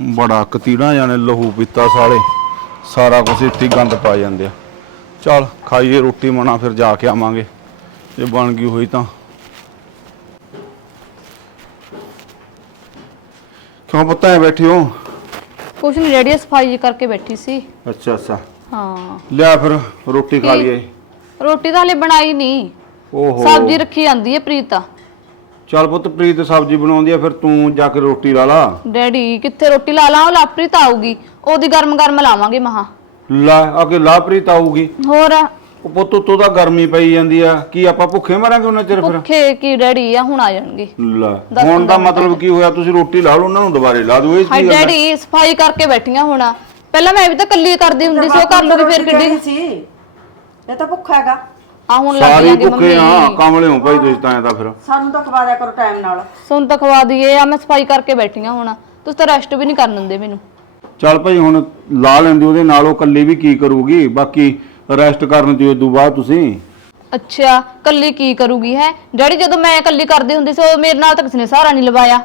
ਬੜਾ ਕਤੀੜਾ ਜਾਣੇ ਲਹੂ ਪੀਤਾ ਸਾਲੇ। ਸਾਰਾ ਕੁਝ ਇੱਥੇ ਹੀ ਗੰਦ ਪਾ ਜਾਂਦੇ ਆ। ਚੱਲ ਖਾਈਏ ਰੋਟੀ ਮਣਾ ਫਿਰ ਜਾ ਕੇ ਆਵਾਂਗੇ। ਜੇ ਬਣ ਗਈ ਹੋਈ ਤਾਂ। ਕਿਉਂ ਪਤਾ ਹੈ ਬੈਠੀ ਹੋ? ਕੁਛ ਨਹੀਂ ਡੈਡੀ ਸਫ਼ਾਈ ਜਿਹੀ ਕਰਕੇ ਬੈਠੀ ਸੀ। ਅੱਛਾ ਅੱਛਾ। ਹਾਂ। ਲਿਆ ਫਿਰ ਰੋਟੀ ਖਾ? ਲਈਏ। ਰੋਟੀ ਤਾਂ ਹਲੇ ਬਣਾਈ ਨਹੀਂ ਓਹੋ। ਸਬਜ਼ੀ ਰੱਖੀ ਜਾਂਦੀ ਹੈ ਪ੍ਰੀਤਾ। ਚੱਲ ਪੁੱਤ ਪ੍ਰੀਤ ਸਬਜ਼ੀ ਬਣਾਉਂਦੀ ਆ ਫਿਰ ਤੂੰ ਜਾ ਕੇ ਰੋਟੀ ਲਾ ਲਾ। ਡੈਡੀ ਕਿੱਥੇ ਰੋਟੀ ਲਾ ਲਾਂ? ਉਹ ਲਾਪ੍ਰੀਤ ਆਊਗੀ। ਉਹਦੀ ਗਰਮ ਗਰਮ ਲਾਵਾਂਗੇ ਮਹਾ। ਲਾ ਅੱਗੇ ਲਾ ਪ੍ਰੀਤ ਆਊਗੀ। ਹੋਰ? ਉਹ ਪੁੱਤ ਉੱਤੋਂ ਤਾਂ ਗਰਮੀ ਪਈ ਜਾਂਦੀ ਆ। ਕੀ ਆਪਾਂ ਭੁੱਖੇ ਮਰਾਂਗੇ ਉਹਨਾਂ ਚਿਰ ਫਿਰ? ਭੁੱਖੇ ਕੀ ਡੈਡੀ ਆ ਹੁਣ ਆ ਜਾਣਗੇ। ਲੈ ਹੁਣ ਦਾ ਮਤਲਬ ਕੀ ਹੋਇਆ ਤੁਸੀਂ ਰੋਟੀ ਲਾ ਲਓ ਉਹਨਾਂ ਨੂੰ ਦੁਬਾਰੇ ਲਾ ਦਿਓ ਇਹ ਹਾਏ ਕੀ ਗੱਲ ਹੈ? ਡੈਡੀ ਸਫ਼ਾਈ ਕਰਕੇ ਬੈਠੀਆਂ ਹੁਣ। ਪਹਿਲਾਂ ਮੈਂ ਵੀ ਤਾਂ ਕੱਲੀ ਕਰਦੀ ਹੁੰਦੀ ਸੀ ਉਹ ਕਰ ਲੂਗੀ ਫਿਰ ਕਿੱਡੀ ਸੀ। ਇਹ ਤਾਂ ਭੁੱਖਾ ਹੈਗਾ। ਆ ਹੁਣ ਲੱਗ ਸਾਰੇ ਜਾਂਦੀ ਭੁੱਖੇ ਆ ਮੰਮੀ। ਕਮਲੇ ਹੋ ਭਾਈ ਤੁਸੀਂ ਤਾਂ ਐਂ ਤਾਂ ਫਿਰ। ਸਾਨੂੰ ਤਾਂ ਖਵਾ ਦਿਆ ਕਰੋ ਟਾਈਮ ਨਾਲ। ਸੁਣ ਤਾਂ ਖਵਾ ਦਈਏ ਆ ਮੈਂ ਸਫ਼ਾਈ ਕਰਕੇ ਬੈਠੀਆਂ ਹੁਣ। ਤੁਸੀਂ ਤਾਂ ਰੈਸਟ ਵੀ ਨਹੀਂ ਕਰਨ ਦਿੰਦੇ ਮੈਨੂੰ। ਚੱਲ ਭਾਈ ਹੁਣ ਲਾ ਲੈਂਦੀ ਉਹਦੇ ਨਾਲ ਉਹ ਕੱਲੀ ਵੀ ਕੀ ਕਰੂਗੀ? ਬਾਕੀ ਰੈਸਟ ਕਰਨ ਦੀ ਉਦੋਂ ਬਾਅਦ ਤੁਸੀਂ। ਅੱਛਾ ਕੱਲੀ ਕੀ ਕਰੂਗੀ ਹੈ? ਡੈਡੀ ਜਦੋਂ ਮੈਂ ਕੱਲੀ ਕਰਦੀ ਹੁੰਦੀ ਸੀ ਉਹ ਮੇਰੇ ਨਾਲ ਤਾਂ ਕਿਸੇ ਨੇ ਸਹਾਰਾ ਨਹੀਂ ਲਵਾਇਆ।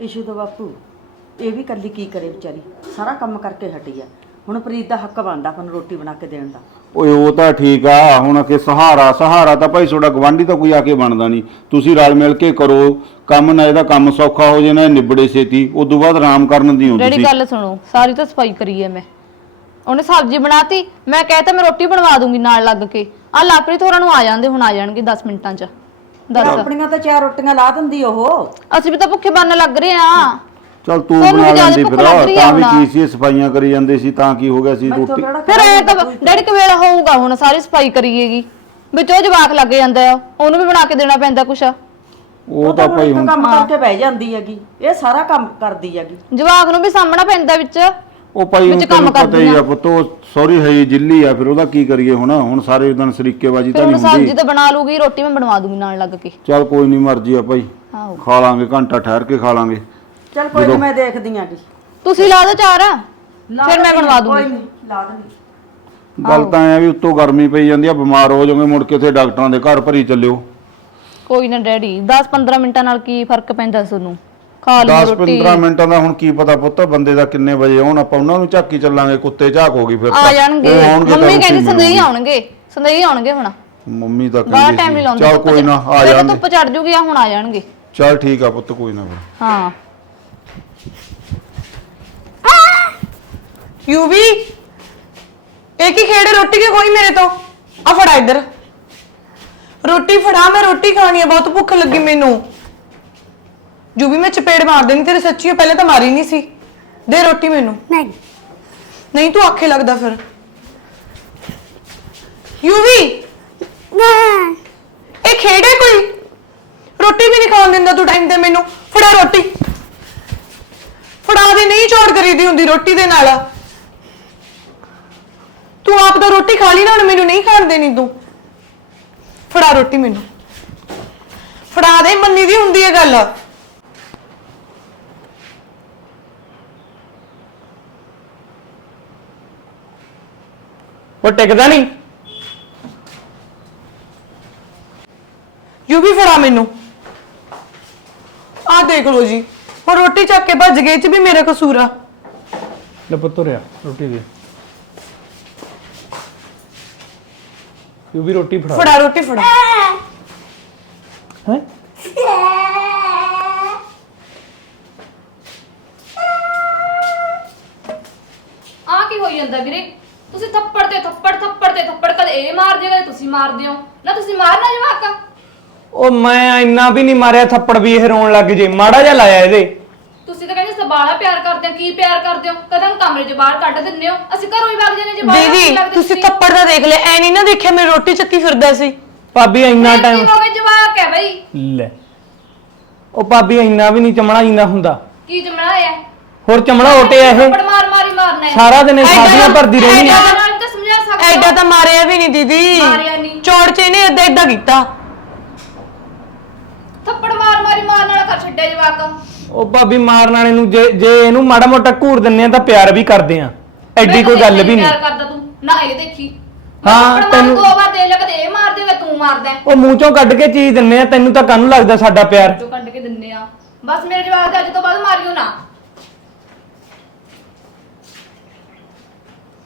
ਇਸ਼ੂ ਦਾ ਬਾਪੂ ਇਹ ਵੀ ਕੱਲੀ ਕੀ ਕਰੇ ਵਿਚਾਰੀ? ਸਾਰਾ ਕੰਮ ਕਰਕੇ ਹਟੀ ਆ। ਹੁਣ ਪ੍ਰੀਤ ਦਾ ਹੱਕ ਬਣਦਾ ਆਪਾਂ ਨੂੰ ਰੋਟੀ ਬਣਾ ਕੇ ਦੇਣ ਦਾ। ਓਏ ਉਹ ਤਾਂ ਠੀਕ ਆ ਹੁਣ ਕਿ ਸਹਾਰਾ ਸਹਾਰਾ ਤਾਂ ਭਾਈ ਤੁਹਾਡਾ ਗਵਾਂਢੀ ਤਾਂ ਕੋਈ ਆ ਕੇ ਬਣਦਾ ਨਹੀਂ। ਤੁਸੀਂ ਰਲ ਮਿਲ ਕੇ ਕਰੋ ਕੰਮ ਨਾ ਇਹਦਾ ਕੰਮ ਸੌਖਾ ਹੋ ਜੇ ਨਾ ਇਹ ਨਿਬੜੇ ਛੇਤੀ ਉਦੋਂ ਬਾਅਦ ਆਰਾਮ ਕਰਨ ਦੀ ਹੋ ਡੈਡੀ ਗੱਲ ਸੁਣੋ ਸਾਰੀ ਤਾਂ ਸਫ਼ਾਈ ਕਰੀ ਹੈ ਮੈਂ। ਉਹਨੇ ਸਬਜ਼ੀ ਬਣਾਤੀ ਮੈਂ ਕਹਿਤਾ ਮੈਂ ਰੋਟੀ ਬਣਵਾ ਦੂੰਗੀ ਨਾਲ ਲੱਗ ਕੇ। ਆ ਲਾਪਰੀ ਹੋਰਾਂ ਨੂੰ ਆ ਜਾਂਦੇ ਹੁਣ ਆ ਜਾਣਗੇ 10 ਮਿੰਟਾਂ 'ਚ। ਦੱਸ। ਆਪਣੀਆਂ ਤਾਂ ਚਾਰ ਰੋਟੀਆਂ ਲਾ ਦਿੰਦੀ ਉਹ। ਅਸੀਂ ਵੀ ਤਾਂ ਭੁੱਖੇ ਬੰਨ ਲੱਗ ਰਹੇ ਆ। ਚੱਲ ਤੂੰ ਤੁਹਾਨੂੰ ਬਣਾ ਜ਼ਿਆਦਾ ਲੈਂਦੀ ਭੁੱਖ ਫਿਰ ਲੱਗ ਰਹੀ ਆ ਤਾਂ ਵੀ ਹੁਣ। ਕੀ ਸੀ ਸਫਾਈਆਂ ਕਰੀ ਜਾਂਦੇ ਸੀ ਤਾਂ ਕੀ ਹੋ ਗਿਆ ਸੀ ਮੈਥੋਂ ਰੋਟੀ? ਕਿਹੜਾ ਫਿਰ ਐ ਤਾਂ ਡੈਡੀ ਕਵੇਲਾ ਹੋਊਗਾ ਹੁਣ ਸਾਰੀ ਸਫ਼ਾਈ ਕਰੀਏਗੀ ਵਿੱਚ ਉਹ ਜਵਾਕ ਲੱਗ ਜਾਂਦਾ ਆ ਉਹਨੂੰ ਵੀ ਬਣਾ ਕੇ ਦੇਣਾ ਪੈਂਦਾ ਕੁਛ। ਉਹ ਤਾਂ ਭਾਈ ਹੁਣ ਕੰਮ ਕਰਕੇ ਬਹਿ ਜਾਂਦੀ ਹੈਗੀ ਇਹ ਸਾਰਾ ਕੰਮ ਕਰਦੀ ਹੈਗੀ। ਜਵਾਕ ਨੂੰ ਵੀ ਸਾਹਮਣਾ ਪੈਂਦਾ ਵਿੱਚ। ਉਹ ਭਾਈ ਹੁਣ ਵਿੱਚ ਕੰਮ ਤੈਨੂੰ ਪਤਾ ਹੀ ਕਰਦੀਆਂ। ਆ ਪੁੱਤ ਸੌਰੀ ਹੈ ਜਿੱਲੀ ਆ ਫਿਰ ਉਹਦਾ ਕੀ ਕਰੀਏ ਹੁਣ? ਹੁਣ ਸਾਰੇ ਦਿਨ ਸਰੀਕੇਬਾਜੀ ਫਿਰ ਤਾਂ ਹੁਣ ਨਹੀਂ ਸਬਜ਼ੀ ਹੁੰਦੀ। ਤਾਂ ਬਣਾ ਲੂਗੀ ਰੋਟੀ ਮੈਂ ਬਣਵਾ ਦੂੰਗੀ ਨਾਲ ਲੱਗ ਕੇ। ਚੱਲ ਕੋਈ ਨਹੀਂ ਮਰਜ਼ੀ ਆ ਭਾਈ। ਖਾ ਲਾਂਗੇ ਘੰਟਾ ਠਹਿਰ ਕੇ ਖਾ ਲਾਂਗੇ। ਚਲ ਕੋਈ ਨਹੀਂ ਮੈਂ ਦੇਖਦੀ ਆਂਗੀ ਤੁਸੀਂ ਲਾ ਦਿਓ ਚਾਰ। ਫਿਰ ਮੈਂ ਬਣਵਾ ਦੂੰਗੀ। ਕੋਈ ਨਹੀਂ ਲਾ ਦਿੰਦੀ ਗੱਲ ਤਾਂ ਐ ਵੀ ਉੱਤੋਂ ਗਰਮੀ ਪਈ ਜਾਂਦੀ ਆ ਬਿਮਾਰ ਹੋ ਜਾਓਗੇ ਮੁੜ ਕੇ ਉੱਥੇ ਡਾਕਟਰਾਂ ਦੇ ਘਰ ਭਰੀ ਚੱਲਿਓ। ਕੋਈ ਨਾ ਡੈਡੀ 10-15 ਮਿੰਟਾਂ ਨਾਲ ਕੀ ਫ਼ਰਕ ਪੈਂਦਾ ਤੁਹਾਨੂੰ? ਖਾ ਲਓ 10 ਰੋਟੀ। 15 ਮਿੰਟਾਂ ਦਾ ਹੁਣ ਕੀ ਪਤਾ ਪੁੱਤ ਬੰਦੇ ਦਾ ਕਿੰਨੇ ਵਜੇ ਆਉਣ ਆਪਾਂ ਉਹਨਾਂ ਨੂੰ ਝਾਕੀ ਚੱਲਾਂਗੇ ਕੁੱਤੇ ਝਾਕ ਹੋਗੀ ਫਿਰ ਆ ਤਾਂ। ਜਾਣਗੇ। ਉਹ ਆਉਣਗੇ ਤਾਂ ਮੰਮੀ ਰੋਟੀ ਕਹਿੰਦੀ ਮਿਲੂਗੀ। ਆਉਣਗੇ ਸੰਦੇਈ ਆਉਣਗੇ ਹੁਣ। ਮੰਮੀ ਤਾਂ ਬਾਹਰ ਕਹਿੰਦੀ ਟਾਈਮ ਨਹੀਂ। ਲਾਉਂਦੇ। ਚੱਲ ਕੋਈ ਨਾ ਆ ਫਿਰ ਤਾਂ ਜਾਣਗੇ। ਧੁੱਪ ਚੜ ਜੂਗੀ ਆ ਹੁਣ ਆ ਜਾਣਗੇ। ਚੱਲ ਠੀਕ ਆ ਪੁੱਤ ਕੋਈ ਨਾ ਫਿਰ। ਹਾਂ। ਯੂਵੀ ਇਹ ਕੀ ਖੇੜੇ ਰੋਟੀ ਕੇ ਕੋਈ ਮੇਰੇ ਤੋਂ? ਆ ਫੜਾ ਇੱਧਰ। ਰੋਟੀ ਫੜਾ ਮੈਂ ਰੋਟੀ ਖਾਣੀ ਹੈ ਬਹੁਤ ਭੁੱਖ ਲੱਗੀ ਮੈਨੂੰ। ਯੂਵੀ ਮੈਂ ਚਪੇੜ ਮਾਰ ਦੇਣੀ ਤੇਰੇ ਸੱਚੀ ਪਹਿਲੇ ਤਾਂ ਮਾਰੀ ਨਹੀਂ ਸੀ। ਦੇ ਰੋਟੀ ਮੈਨੂੰ। ਨਹੀਂ। ਨਹੀਂ ਤੂੰ ਆਖੇ ਲੱਗਦਾ ਫਿਰ। ਯੂਵੀ ਨਾ। ਇਹ ਖੇੜੇ ਕੋਈ? ਰੋਟੀ ਵੀ ਨਹੀਂ ਖਾਣ ਦਿੰਦਾ ਤੂੰ ਟਾਈਮ ਤੇ ਮੈਨੂੰ। ਫੜਾ ਰੋਟੀ। ਫੜਾ ਦੇ ਨਹੀਂ ਚੋੜ ਕਰੀਦੀ ਹੁੰਦੀ ਰੋਟੀ ਦੇ ਨਾਲ। ਤੂੰ ਆਪ ਤਾਂ ਰੋਟੀ ਖਾ ਲਈ ਨਾ ਹੁਣ ਮੈਨੂੰ ਨਹੀਂ ਖਾਣ ਦੇਣੀ ਤੂੰ। ਫੜਾ ਰੋਟੀ ਮੈਨੂੰ। ਫੜਾ ਦੇ ਮੰਨੀ ਦੀ ਹੁੰਦੀ ਹੈ ਗੱਲ। ਉਹ ਟਿਕਦਾ ਨਹੀਂ। ਯੂ ਵੀ ਫੜਾ ਮੈਨੂੰ। ਆ ਦੇਖ ਲਓ ਜੀ ਹੁਣ ਰੋਟੀ ਚੱਕ ਕੇ ਭੱਜ ਗਏ ਇਹ ਚ ਵੀ ਮੇਰਾ ਕਸੂਰ ਆ। ਲੈ ਪੁੱਤ ਰਿਆ ਰੋਟੀ ਦੇ। ਤੂੰ ਵੀ ਰੋਟੀ ਫੜਾ। ਫੜਾ ਰੋਟੀ ਫੜਾ। ਹੈ? ਆ ਕੀ ਹੋਈ ਜਾਂਦਾ ਵੀਰੇ? ਤੁਸੀਂ ਥੱਪੜ ਤੇ ਥੱਪੜ ਥੱਪੜ ਤੇ ਥੱਪੜ ਕਦੇ ਇਹ ਮਾਰਦੇ ਕਦੇ ਤੁਸੀਂ ਮਾਰਦੇ ਹੋ ਨਾ ਤੁਸੀਂ ਮਾਰਨਾ ਜਵਾਕਾ। ਉਹ ਮੈਂ ਇੰਨਾ ਵੀ ਨਹੀਂ ਮਾਰਿਆ ਥੱਪੜ ਵੀ ਇਹ ਰੋਣ ਲੱਗ ਜੇ। ਮਾੜਾ ਜਿਹਾ ਲਾਇਆ ਇਹਦੇ। ਤੁਸੀਂ ਤਾਂ ਕਹਿੰਦੇ ਸਬਾਲਾ ਪਿਆਰ ਕਰਦੇ ਹੋ ਕੀ ਪਿਆਰ ਕਰਦੇ ਹੋ? ਕਦੇ ਨੂੰ ਕਮਰੇ 'ਚ ਬਾਹਰ ਕੱਢ ਦਿੰਦੇ ਹੋ? ਅਸੀਂ ਘਰੋਂ ਹੀ ਵਗ ਜਾਂਦੇ ਜੇ ਬਾਹਰ ਦੀਦੀ ਲੱਗਦੇ ਤੁਸੀਂ ਥੱਪੜ ਦਾ ਦੇਖ ਲਿਆ ਐ ਨਹੀਂ ਨਾ ਦੇਖਿਆ ਮੈਂ ਰੋਟੀ ਚੱਕੀ ਫਿਰਦਾ ਸੀ। ਭਾਬੀ ਇੰਨਾ ਕੀ ਟਾਈਮ ਹੋ ਗਏ ਜਵਾਕ ਹੈ ਬਈ। ਲੈ ਉਹ ਭਾਬੀ ਇੰਨਾ ਵੀ ਨਹੀਂ ਚਮੜਾ ਇੰਨਾ ਹੁੰਦਾ। ਕੀ ਜਮਣਾ ਹੈ? ਹੋਰ ਚਮੜਾ ਓਟਿਆ ਇਹ। ਥੱਪੜ ਮਾਰ ਮਾਰੀ ਮਾਰਨਾ ਹੈ। ਸਾਰਾ ਦਿਨ ਇਹ ਸਾਡੀਆਂ ਭਰਦੀ ਐਡਾ- ਆ ਨਾਲ ਤਾਂ ਸਮਝਾ ਸਕਦੇ ਐਡਾ ਤਾਂ ਮਾਰਿਆ ਵੀ ਨਹੀਂ ਦੀਦੀ। ਮਾਰਿਆ ਨਹੀਂ। ਚੌੜ ਚ ਇਹਨੇ ਏਦਾਂ ਏਦਾਂ ਕੀਤਾ। ਥੱਪੜ ਮਾਰ ਮਾਰੀ ਮਾਰਨ ਵਾਲਾ ਕਰ ਛੱਡਿਆ ਜਵਾਕ। ਉਹ ਭਾਬੀ ਮਾਰਨ ਵਾਲੇ ਨੂੰ ਜੇ ਜੇ ਇਹਨੂੰ ਮਾੜਾ ਮੋਟਾ ਘੂਰ ਦਿੰਨੇ ਆ ਤਾਂ ਪਿਆਰ ਵੀ ਕਰਦੇ ਆ। ਐਡੀ ਕੋਈ ਗੱਲ ਵੀ ਨਹੀਂ। ਪਿਆਰ ਕਰਦਾ ਤੂੰ ਨਾ ਇਹ ਦੇਖੀ। ਹਾਂ, ਤੈਨੂੰ- ਦੋ ਵਾਰ ਦੇ ਲੈ ਕਦੇ ਇਹ ਮਾਰ ਦੇਵੇ ਤੂੰ ਮਾਰਦਾ ਹੈ। ਉਹ ਮੂੰਹ ਚੋਂ ਕੱਢ ਕੇ ਚੀਜ਼ ਦਿੰਨੇ ਆ ਤੈਨੂੰ ਤਾਂ ਕਾਹਨੂੰ ਲੱਗਦਾ ਸਾਡਾ ਪਿਆਰ? ਜੋ ਕੱਢ ਕੇ ਦਿੰਨੇ ਆ। ਬਸ ਮੇਰੇ ਜਵਾਕ ਦੇ ਅੱਜ ਤੋਂ ਬਾਅਦ ਮਾਰਿਓ ਨਾ।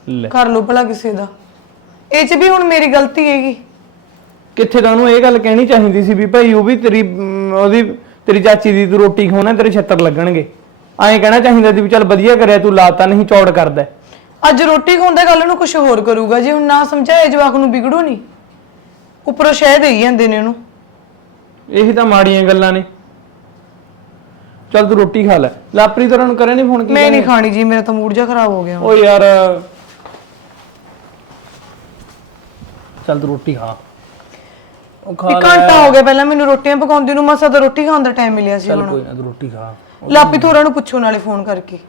ਲੈ। ਕਰ ਲਓ ਭਲਾ ਕਿਸੇ ਦਾ। ਇਹ ਚ ਵੀ ਹੁਣ ਮੇਰੀ ਗਲਤੀ ਹੈਗੀ। ਕਿੱਥੇ ਤਾਂ ਉਹਨੂੰ ਇਹ ਗੱਲ ਕਹਿਣੀ ਚਾਹੀਦੀ ਸੀ ਵੀ ਭਾਈ ਉਹ ਵੀ ਤੇਰੀ ਉਹਦੀ ਤੇਰੀ ਚਾਚੀ ਦੀ ਤੂੰ ਰੋਟੀ ਖਾਣਾ ਤੇਰੇ ਛੱਤਰ ਲੱਗਣਗੇ। ਐਂ ਕਹਿਣਾ ਚਾਹੀਦਾ ਸੀ ਵੀ ਚੱਲ ਵਧੀਆ ਕਰਿਆ ਤੂੰ ਲਾਤਾ ਨਹੀਂ ਚੌੜ ਕਰਦਾ। ਅੱਜ ਰੋਟੀ ਖਾਉਂਦਾ ਕੱਲ ਨੂੰ ਕੁਝ ਹੋਰ ਕਰੂਗਾ ਜੇ ਹੁਣ ਨਾ ਸਮਝਾਏ ਜਵਾਕ ਨੂੰ ਵਿਗੜੂ ਨਹੀਂ ਉੱਪਰੋਂ ਸ਼ਹਿ ਦੇਈ ਜਾਂਦੇ ਨੇ ਉਹਨੂੰ ਇਹੀ ਤਾਂ ਮਾੜੀਆਂ ਗੱਲਾਂ ਨੇ। ਚੱਲ ਤੂੰ ਰੋਟੀ ਖਾ ਲੈ। ਲਾਪਰੀ ਤੇਰਾ ਨੂੰ ਕਰੇ ਨਹੀਂ ਫੋਨ ਕੀ ਮੈਂ ਨਹੀਂ ਖਾਣੀ ਜੀ ਮੇਰਾ ਤਾਂ ਮੂਡ ਜਿਹਾ ਖਰਾਬ ਹੋ ਗਿਆ ਓ ਯਾਰ। ਚੱਲ ਤੂੰ ਰੋਟੀ ਖਾ। ਉਹ ਖਾ ਇੱਕ ਘੰਟਾ ਹੋ ਗਿਆ ਪਹਿਲਾਂ ਮੈਨੂੰ ਰੋਟੀਆਂ ਪਕਾਉਂਦੀ ਨੂੰ ਮਸਾ ਤਾਂ ਰੋਟੀ ਖਾਣ ਦਾ ਟਾਈਮ ਮਿਲਿਆ ਸੀ ਚੱਲ ਹੁਣ। ਕੋਈ ਨਾ ਤੂੰ ਰੋਟੀ ਖਾ। ਲਾਪੀ ਥੋੜਾ ਨੂੰ ਪੁੱਛੋ ਨਾਲੇ ਫੋਨ ਕਰਕੇ।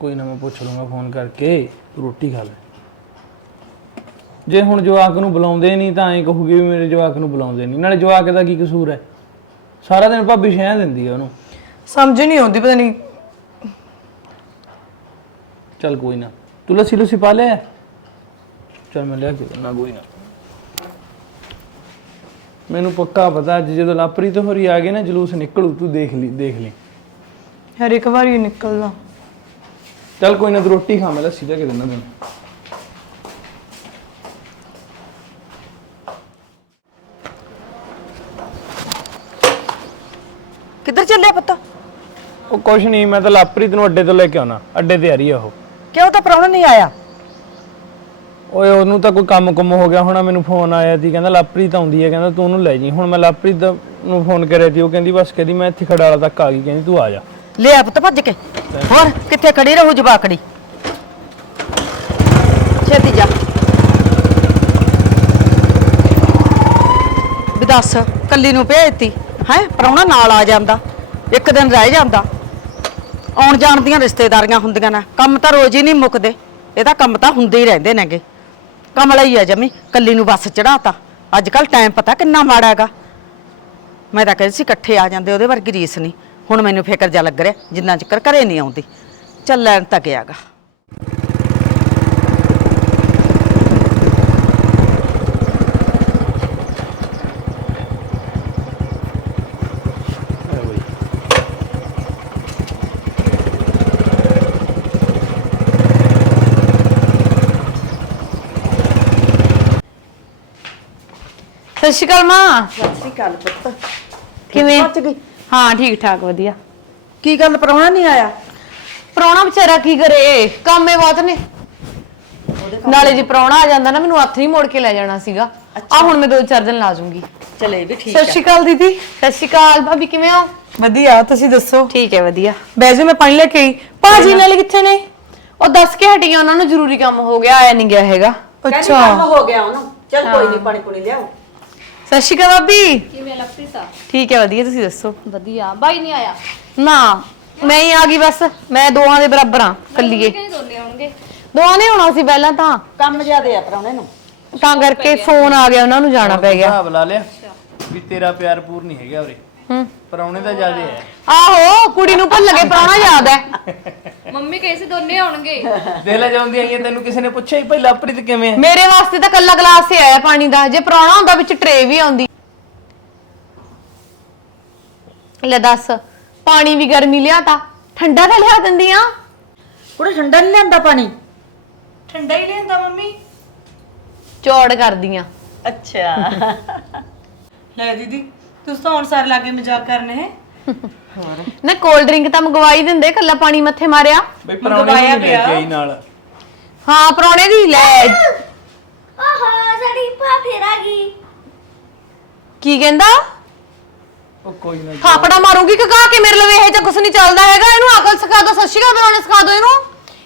ਕੋਈ ਨਾ ਮੈਂ ਪੁੱਛ ਲੂੰਗਾ ਫੋਨ ਕਰਕੇ ਤੂੰ ਰੋਟੀ ਖਾ ਲੈ। ਜੇ ਹੁਣ ਜਵਾਕ ਨੂੰ ਬੁਲਾਉਂਦੇ ਨਹੀਂ ਤਾਂ ਐਂ ਕਹੂਗੀ ਵੀ ਮੇਰੇ ਜਵਾਕ ਨੂੰ ਬੁਲਾਉਂਦੇ ਨਹੀਂ। ਨਾਲੇ ਜਵਾਕ ਦਾ ਕੀ ਕਸੂਰ ਹੈ? ਸਾਰਾ ਦਿਨ ਭਾਬੀ ਸ਼ਹਿ ਦਿੰਦੀ ਆ ਉਹਨੂੰ। ਸਮਝ ਨਹੀਂ ਆਉਂਦੀ ਪਤਾ ਨਹੀਂ। ਚੱਲ ਕੋਈ ਨਾ। ਤੂੰ ਲੱਸੀ ਲੁੱਸੀ ਪਾ ਲਿਆ? ਚੱਲ ਮੈਂ ਲਿਆ ਕੇ ਦਿੰਦਾ ਕੋਈ ਨਾ। ਮੈਨੂੰ ਪੱਕਾ ਪਤਾ ਅੱਜ ਜਦੋਂ ਲਾਪਰੀ ਤੋਂ ਹੋਰੀ ਆ ਗਏ ਨਾ ਜਲੂਸ ਨਿਕਲੂ ਤੂੰ ਦੇਖ ਲਈ ਦੇਖ ਲਈ। ਹਰ ਇੱਕ ਵਾਰੀ ਹੀ ਨਿਕਲਦਾ। ਚੱਲ ਕੋਈ ਨਾ ਤੂੰ ਰੋਟੀ ਖਾ ਮੈਂ ਲੱਸੀ ਲਿਆ ਕੇ ਦਿੰਦਾ ਤੈਨੂੰ। ਕਿੱਧਰ ਚੱਲਿਆ ਪੁੱਤ? ਉਹ ਕੁਛ ਨਹੀਂ ਮੈਂ ਤਾਂ ਲਾਪਰੀ ਨੂੰ ਅੱਡੇ ਤੋਂ ਲੈ ਕੇ ਆਉਣਾ। ਅੱਡੇ ਤੇ ਆ ਰਹੀ ਆ ਉਹ। ਕਿਉਂ ਤਾਂ ਪ੍ਰਾਹੁਣਾ ਨਹੀਂ ਆਇਆ? ਓਏ, ਉਹਨੂੰ ਤਾਂ ਕੋਈ ਕੰਮ ਕੁਮ ਹੋ ਗਿਆ ਹੋਣਾ, ਮੈਨੂੰ ਫੋਨ ਆਇਆ ਸੀ, ਕਹਿੰਦਾ ਲਾਪਰੀ ਤਾਂ ਆਉਂਦੀ ਹੈ, ਕਹਿੰਦਾ ਤੂੰ ਉਹਨੂੰ ਲੈ ਜੀ। ਹੁਣ ਮੈਂ ਲਾਪਰੀ ਦਾ ਨੂੰ ਫੋਨ ਕਰਿਆ ਸੀ, ਉਹ ਕਹਿੰਦੀ ਬਸ ਕਹਿੰਦੀ ਮੈਂ ਇੱਥੇ ਖੜਾਲਾ ਤੱਕ ਆ ਗਈ, ਕਹਿੰਦੀ ਤੂੰ ਆ ਜਾ। ਲਿਆ ਪੁੱਤ, ਭੱਜ ਕੇ। ਹੋਰ, ਕਿੱਥੇ ਖੜੀ ਰਹੂ ਜਵਾਕੜੀ? ਛੇਤੀ ਜਾ। ਵੀ ਦੱਸ, ਕੱਲੀ ਨੂੰ ਭੇਜਤੀ? ਹੈ, ਪ੍ਰਾਹੁਣਾ ਨਾਲ ਆ ਜਾਂਦਾ, ਇੱਕ ਦਿਨ ਰਹਿ ਜਾਂਦਾ। ਆਉਣ ਜਾਣ ਦੀਆਂ ਰਿਸ਼ਤੇਦਾਰੀਆਂ ਹੁੰਦੀਆਂ ਨੇ, ਕੰਮ ਤਾਂ ਰੋਜ਼ ਹੀ ਨਹੀਂ ਮੁੱਕਦੇ, ਇਹ ਤਾਂ ਕੰਮ ਤਾਂ ਹੁੰਦੇ ਹੀ ਰਹਿੰਦੇ ਨੇਗੇ। ਕਮਲਾ ਹੀ ਆ ਜਮੀ, ਕੱਲੀ ਨੂੰ ਬੱਸ ਚੜਾਤਾ ਅੱਜ ਕੱਲ ਟਾਈਮ ਪਤਾ ਕਿੰਨਾ ਮਾੜਾ ਹੈਗਾ। ਮੈਂ ਤਾਂ ਕਹਿੰਦੀ ਸੀ ਇਕੱਠੇ ਆ ਜਾਂਦੇ, ਉਹਦੇ ਵਰਗੀ ਰੀਸ ਨਹੀਂ। ਹੁਣ ਮੈਨੂੰ ਫਿਕਰ ਜਾ ਲੱਗ ਰਿਹਾ, ਜਿੰਨਾ ਚਿਰ ਘਰੇ ਨਹੀਂ ਆਉਂਦੀ। ਚੱਲ ਲੈਣ ਤਾਂ ਗਿਆਗਾ ਸਤਿ ਸ਼੍ਰੀ ਅਕਾਲ ਮਾਂ। ਸੱਚੀ ਗੱਲ ਪੁੱਤ। ਕਿਵੇਂ? ਪਹੁੰਚ ਗਈ? ਹਾਂ ਠੀਕ ਠਾਕ ਵਧੀਆ। ਕੀ ਗੱਲ ਪ੍ਰਾਹੁਣਾ ਨਹੀਂ ਆਇਆ? ਪ੍ਰਾਹੁਣਾ ਵਿਚਾਰਾ ਕੀ ਕਰੇ? ਕੰਮੇ ਬਹੁਤ ਨੇ। ਨਾਲੇ ਜੇ ਪ੍ਰਾਹੁਣਾ ਆ ਜਾਂਦਾ ਨਾ ਮੈਨੂੰ ਹੱਥ ਨਹੀਂ ਮੋੜ ਕੇ ਲੈ ਜਾਣਾ ਸੀਗਾ। ਆ ਹੁਣ ਮੈਂ ਦੋ ਚਾਰ ਦਿਨ ਲਾ ਜੂੰਗੀ। ਚਲੇ ਵੀ ਠੀਕ ਸਤਿ ਸ਼੍ਰੀ ਅਕਾਲ ਦੀਦੀ। ਸਤਿ ਸ਼੍ਰੀ ਅਕਾਲ। ਭਾਬੀ ਕਿਵੇਂ ਹੋ? ਵਧੀਆ ਤੁਸੀਂ ਦੱਸੋ? ਠੀਕ ਹੈ ਵਧੀਆ। ਬਹਿ ਜਾਓ ਮੈਂ ਪਾਣੀ ਲੈ ਕੇ ਆਈ। ਭਾਜੀ ਨਾਲ ਕਿੱਥੇ ਨੇ? ਉਹ ਦੱਸ ਕੇ ਹਟੀਆਂ ਉਹਨਾਂ ਨੂੰ ਜ਼ਰੂਰੀ ਕੰਮ ਹੋ ਗਿਆ ਆਇਆ ਨਹੀਂ ਗਿਆ ਹੈਗਾ। ਅੱਛਾ। ਹੋ ਗਿਆ ਉਹਨੂੰ। ਚੱਲ ਕੋਈ ਨਹੀਂ ਪਾਣੀ ਪੁਣੀ ਲਿਆਓ। ਸਤਿ ਸ਼੍ਰੀ ਅਕਾਲ ਭਾਬੀ। ਕਿਵੇਂ ਲਵਪ੍ਰੀਤਾ ਠੀਕ ਹੈ ਵਧੀਆ ਤੁਸੀਂ ਦੱਸੋ? ਵਧੀਆ। ਬਾਈ ਨਹੀਂ ਆਇਆ? ਨਾ ਮੈਂ ਹੀ ਆ ਗਈ ਬਸ। ਮੈਂ ਦੋਵਾਂ ਦੇ ਬਰਾਬਰ ਆ ਕੱਲੀਏ। ਕਿਹਨੇ ਦੋਨੇ ਆਉਣਗੇ? ਦੋਵਾਂ ਨੇ ਹੋਣਾ ਸੀ ਪਹਿਲਾਂ ਤਾਂ। ਕੰਮ ਜ਼ਿਆਦੇ ਆ ਪ੍ਰਾਹੁਣੇ ਨੂੰ। ਤਾਂ ਕਰਕੇ ਫੋਨ ਆ ਗਿਆ ਉਹਨਾਂ ਨੂੰ ਜਾਣਾ ਪੈ ਗਿਆ। ਹਿਸਾਬ ਲਾ ਲਿਆ ਵੀ ਤੇਰਾ ਪਿਆਰ ਪੂਰ ਨਹੀਂ ਹੈਗਾ ਉਰੇ। ਹੂੰ। ਪਰੌਣੇ ਦਾ ਜ਼ਿਆਦੇ ਹੈ ਆਹੋ ਕੁੜੀ ਨੂੰ ਭੁੱਲ ਗਏ ਪ੍ਰਾਹੁਣਾ ਯਾਦ ਹੈ ਮੰਮੀ ਕਹੇ ਸੀ ਦੋਨੇ ਆਉਣਗੇ। ਦੇਖ ਲੈ ਜਾਂਦੀ ਆਈਆਂ ਤੈਨੂੰ ਕਿਸੇ ਨੇ ਪੁੱਛਿਆ ਹੀ ਭਾਈ ਲਾਪਰੀ ਕਿਵੇਂ ਹੈ ਮੇਰੇ ਵਾਸਤੇ ਤਾਂ ਕੱਲਾ ਗਲਾਸ ਹੀ ਆਇਆ ਪਾਣੀ ਦਾ ਜੇ ਪ੍ਰਾਹੁਣਾ ਹੁੰਦਾ ਵਿੱਚ ਟਰੇ ਵੀ ਆਉਂਦੀ। ਲੈ ਦੱਸ ਪਾਣੀ ਵੀ ਗਰਮੀ ਲਿਆ ਤਾ ਠੰਡਾ ਤਾਂ ਲਿਆ ਦਿੰਦੀ ਆ ਕੁੜੇ ਠੰਡਾ ਨਹੀਂ ਲਿਆਂਦਾ ਪਾਣੀ? ਠੰਡਾ ਹੀ ਲੈਂਦਾ ਮੰਮੀ। ਚੌੜ ਕਰਦੀਆਂ। ਅੱਛਾ। ਲੈ ਦੀਦੀ ਤੁਸੀਂ ਤਾਂ ਹੁਣ ਸਾਰੇ ਲਾਗੇ ਮਜ਼ਾਕ ਕਰਨੇ ਹੈ। ਨਾ ਕੋਲਡ ਡਰਿੰਕ ਤਾਂ ਮੰਗਵਾਈ ਦਿੰਦੇ ਕੱਲਾ ਪਾਣੀ ਮੱਥੇ ਮਾਰਿਆ। ਬਈ ਪਰੌਣੇ ਨੂੰ ਲੈ ਕੇ ਆਈ ਨਾਲ। ਹਾਂ ਪ੍ਰਾਹੁਣੇ ਦੀ ਲੈ। ਆਹਾ ਸਾਡੀ ਭਾ ਫੇਰ ਆ ਗਈ। ਕੀ ਕਹਿੰਦਾ? ਉਹ ਕੋਈ ਨਾ ਥਾਪੜਾ ਮਾਰੂਗੀ ਕਿ ਕਹਾ ਕੇ ਮੇਰੇ ਲਵੇ ਇਹ ਜਾਂ ਕੁਛ ਨਹੀਂ ਚੱਲਦਾ ਹੈਗਾ। ਇਹਨੂੰ ਅਕਲ ਸਿਖਾ ਦੋ ਸੱਚੀ ਗੱਲ ਬੁਲਾਉਣਾ ਸਿਖਾ ਦੋ ਇਹਨੂੰ।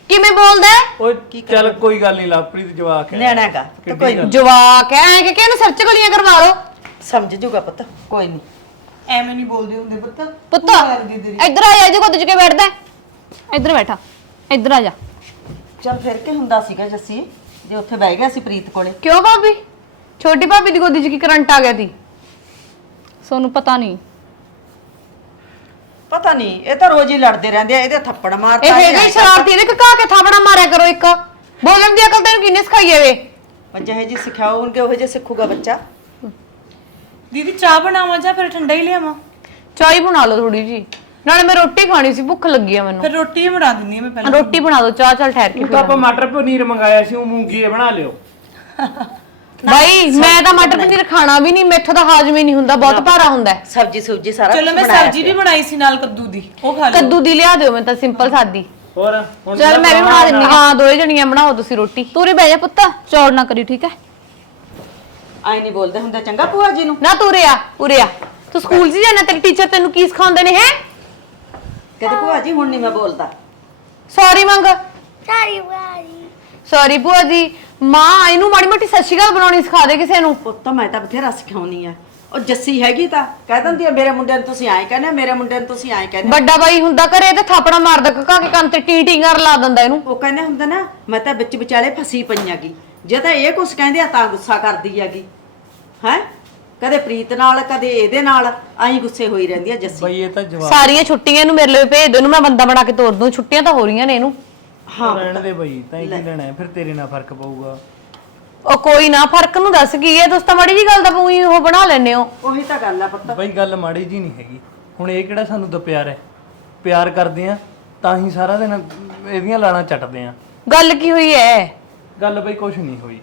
ਕਿਵੇਂ ਬੋਲਦਾ ਹੈ? ਚੱਲ ਕੋਈ ਗੱਲ ਨਹੀਂ ਲਾਪਰੀ ਦੀ ਜਵਾਕ ਹੈ। ਨਿਆਣਾ ਹੈਗਾ ਤੇ ਕੋਈ ਜਵਾਕ ਹੈ ਕਿ ਕਿ ਇਹਨੂੰ ਸਿਰ ਚ ਗਲੀਆਂ ਕਰਵਾ ਲਓ? ਸਮਝ ਜੂਗਾ ਪੁੱਤ ਕੋਈ ਨਹੀਂ। ਐਵੇਂ ਨਹੀਂ ਬੋਲਦੇ ਹੁੰਦੇ ਪੁੱਤ। ਪੁੱਤ ਇੱਧਰ ਆ ਜਾ ਕੋਦ ਚ ਕੇ ਬੈਠਦਾ ਹੈ। ਇੱਧਰ ਬੈਠਾ ਇੱਧਰ ਆ ਜਾ। ਚੱਲ ਫਿਰ ਕੀ ਹੁੰਦਾ ਸੀਗਾ ਜੱਸੀ? ਜੇ ਉੱਥੇ ਬਹਿ ਗਿਆ ਸੀ ਪ੍ਰੀਤ ਕੋਲੇ। ਕਿਉਂ ਭਾਬੀ? ਛੋਟੀ ਭਾਬੀ ਦੀ ਗੋਦੀ ਚ ਕੀ ਕਰੰਟ ਆ ਗਿਆ ਸੀ? ਸੋਨੂੰ ਪਤਾ ਨਹੀਂ। ਪਤਾ ਨਹੀਂ ਇਹ ਤਾਂ ਰੋਜ਼ ਹੀ ਲੜਦੇ ਰਹਿੰਦੇ ਆ ਇਹਦੇ ਥੱਪੜ ਮਾਰਤਾ ਇਹ ਹੈਗਾ ਹੀ ਸ਼ਰਾਰਤੀ ਨੇ ਕਿ ਕੇ ਥਾਪੜਾ ਮਾਰਿਆ ਕਰੋ ਇੱਕ। ਬੋਲਣ ਦੀ ਅਕਲ ਤੈਨੂੰ ਕਿੰਨੇ ਸਿਖਾਈ ਹੈ ਵੇ? ਜਿਹੇ ਜੀ ਸਿਖਾਓਗੇ ਉਹ ਜੇ ਸਿੱਖੂਗਾ ਬੱਚਾ? ਦੀਦੀ ਚਾਹ ਬਣਾਵਾਂ ਜਾਂ ਫਿਰ ਠੰਡਾ ਹੀ ਲਿਆਵਾਂ? ਚਾਈ ਬਣਾ ਲਓ ਥੋੜੀ ਜੀ। ਨਾਲੇ ਮੈਂ ਰੋਟੀ ਖਾਣੀ ਸੀ ਭੁੱਖ ਲੱਗੀ ਆ ਮੈਨੂੰ। ਫਿਰ ਰੋਟੀ ਹੀ ਬਣਾ ਦਿੰਦੀ ਆ ਮੈਂ ਪਹਿਲਾਂ। ਰੋਟੀ ਬਣਾ ਦਿਓ ਚਾਹ ਚੱਲ ਠਹਿਰ ਕੇ ਤਾਂ ਆਪਾਂ ਮਟਰ ਪਨੀਰ ਮੰਗਾਇਆ ਸੀ ਉਹ ਮੂੰਗੀ ਬਣਾ ਲਿਓ। ਬਾਈ ਮੈਂ ਤਾਂ ਮਟਰ ਪਨੀਰ ਖਾਣਾ ਵੀ ਨਹੀਂ ਮੈਥੋਂ ਤਾਂ ਹਾਜ਼ਮ ਹੀ ਨਹੀਂ ਹੁੰਦਾ ਬਹੁਤ ਭਾਰਾ ਹੁੰਦਾ। ਹੈ। ਸਬਜੀ ਸੁਬਜੀ ਸਾਰਾ ਚਲੋ ਮੈਂ ਬਣਾਇਆ ਸਬਜ਼ੀ ਵੀ ਬਣਾਈ ਸੀ ਨਾਲ ਕੱਦੂ ਦੀ ਉਹ ਖਾ ਲਓ। ਕੱਦੂ ਦੀ ਲਿਆ ਦਿਓ ਮੈਂ ਤਾਂ ਸਿੰਪਲ ਸਾਦੀ। ਹੋਰ ਹੁਣ ਚਲ ਮੈਂ ਵੀ ਬਣਾ ਦਿੰਨੀ ਹਾਂ। ਦੋਏ ਜਣੀਆਂ ਬਣਾਓ ਤੁਸੀਂ ਰੋਟੀ। ਤੂਰੇ ਬਹਿ ਜਾ ਪੁੱਤ ਚੌੜ ਨਾ ਕਰੀ ਠੀਕ ਹੈ? ਆਈ ਨਹੀਂ ਬੋਲਦੇ ਹੁੰਦੇ ਚੰਗਾ ਭੂਆ ਜੀ ਨੂੰ? ਨਾ ਤੂਰੇ ਆ ਉਰੇ ਆ। ਤੂੰ ਸਕੂਲ 'ਚ ਜਾਣਾ ਤੇਰੇ ਟੀਚਰ ਤੈਨੂੰ ਕੀ ਸਿਖਾਉਂਦੇ ਨੇ ਹੈ? ਕਹਿੰਦੇ ਭੂਆ ਜੀ ਹੁਣ ਨਹੀਂ ਮੈਂ ਬੋਲਦਾ। ਸੌਰੀ ਮੰਗ। ਸਾਰੀ ਵਾਰੀ ਸੌਰੀ ਭੂਆ ਜੀ। ਮਾਂ ਇਹਨੂੰ ਮਾੜੀ ਮੋਟੀ ਸਤਿ ਸ਼੍ਰੀ ਅਕਾਲ ਬਣਾਉਣੀ ਸਿਖਾ ਦੇ ਕਿਸੇ ਨੂੰ। ਪੁੱਤ ਮੈਂ ਤਾਂ ਬਥੇਰਾ ਸਿਖਾਉਣੀ ਆ। ਉਹ ਜੱਸੀ ਹੈਗੀ ਤਾਂ ਕਹਿ ਦਿੰਦੀ ਆ ਮੇਰੇ ਮੁੰਡੇ ਨੂੰ ਤੁਸੀਂ ਐਂ ਕਹਿੰਦੇ ਮੇਰੇ ਮੁੰਡੇ ਨੂੰ ਤੁਸੀਂ ਐਂ ਕਹਿੰਦੇ ਵੱਡਾ ਬਾਈ ਹੁੰਦਾ ਘਰੇ ਤੇ ਥਾਪੜਾ ਮਾਰਦਾ ਕਕਾ ਕੇ ਕੰਨ ਤੇ ਟੀ ਟੀ ਕਰ ਲਾ ਦਿੰਦਾ ਇਹਨੂੰ। ਉਹ ਕਹਿੰਦੇ ਹੁੰਦੇ ਨਾ ਮੈਂ ਤਾਂ ਵਿੱਚ ਵਿਚਾਲੇ ਫਸੀ ਪਈਆਂਗੀ ਜੇ ਤਾਂ ਇਹ ਕੁਛ ਕਹਿੰਦੇ ਆ ਤਾਂ ਗੁੱਸਾ ਕਰਦੀ ਹੈਗੀ। ਹੈ? ਕਦੇ ਪ੍ਰੀਤ ਨਾਲ ਕਦੇ ਇਹਦੇ ਨਾਲ ਆਈ ਗੁੱਸੇ ਹੋਈ ਰਹਿੰਦੀ ਆ ਜੱਸੀ। ਬਈ ਇਹ ਤਾਂ ਜਵਾਬ ਸਾਰੀਆਂ ਛੁੱਟੀਆਂ ਇਹਨੂੰ ਮੇਰੇ ਲਈ ਭੇਜ ਦੇ ਇਹਨੂੰ ਮੈਂ ਬੰਦਾ ਬਣਾ ਕੇ ਤੋਰ ਦੂੰ। ਛੁੱਟੀਆਂ ਤਾਂ ਹੋ ਰਹੀਆਂ ਨੇ ਇਹਨੂੰ। ਹਾਂ। ਰਹਿਣ ਦੇ ਬਈ ਤਾਂ ਇਹ ਕੀ ਲੈਣਾ ਹੈ? ਫਿਰ ਤੇਰੇ ਨਾਲ ਫ਼ਰਕ ਪਊਗਾ। ਉਹ ਕੋਈ ਨਾ ਫ਼ਰਕ ਨੂੰ ਦੱਸ ਕੀ ਹੈ? ਤੁਸੀਂ ਤਾਂ ਮਾੜੀ ਜੀ ਗੱਲ ਦਾ ਪੂਈ ਉਹ ਬਣਾ ਲੈਨੇ ਹੋ। ਉਹੀ ਤਾਂ ਗੱਲ ਆ ਪੁੱਤ। ਬਈ ਗੱਲ ਮਾੜੀ ਜੀ ਨਹੀਂ ਹੈਗੀ। ਹੁਣ ਇਹ ਕਿਹੜਾ ਸਾਨੂੰ ਤਾਂ ਪਿਆਰ ਹੈ? ਪਿਆਰ ਕਰਦੇ ਆ ਤਾਂ ਹੀ ਸਾਰਾ ਦਿਨ ਇਹਦੀਆਂ ਲਾਣਾ ਚੱਟਦੇ ਆ। ਗੱਲ ਕੀ ਹੋਈ ਹੈ? ਗੱਲ ਬਈ ਕੁਝ ਨਹੀਂ ਹੋਈ।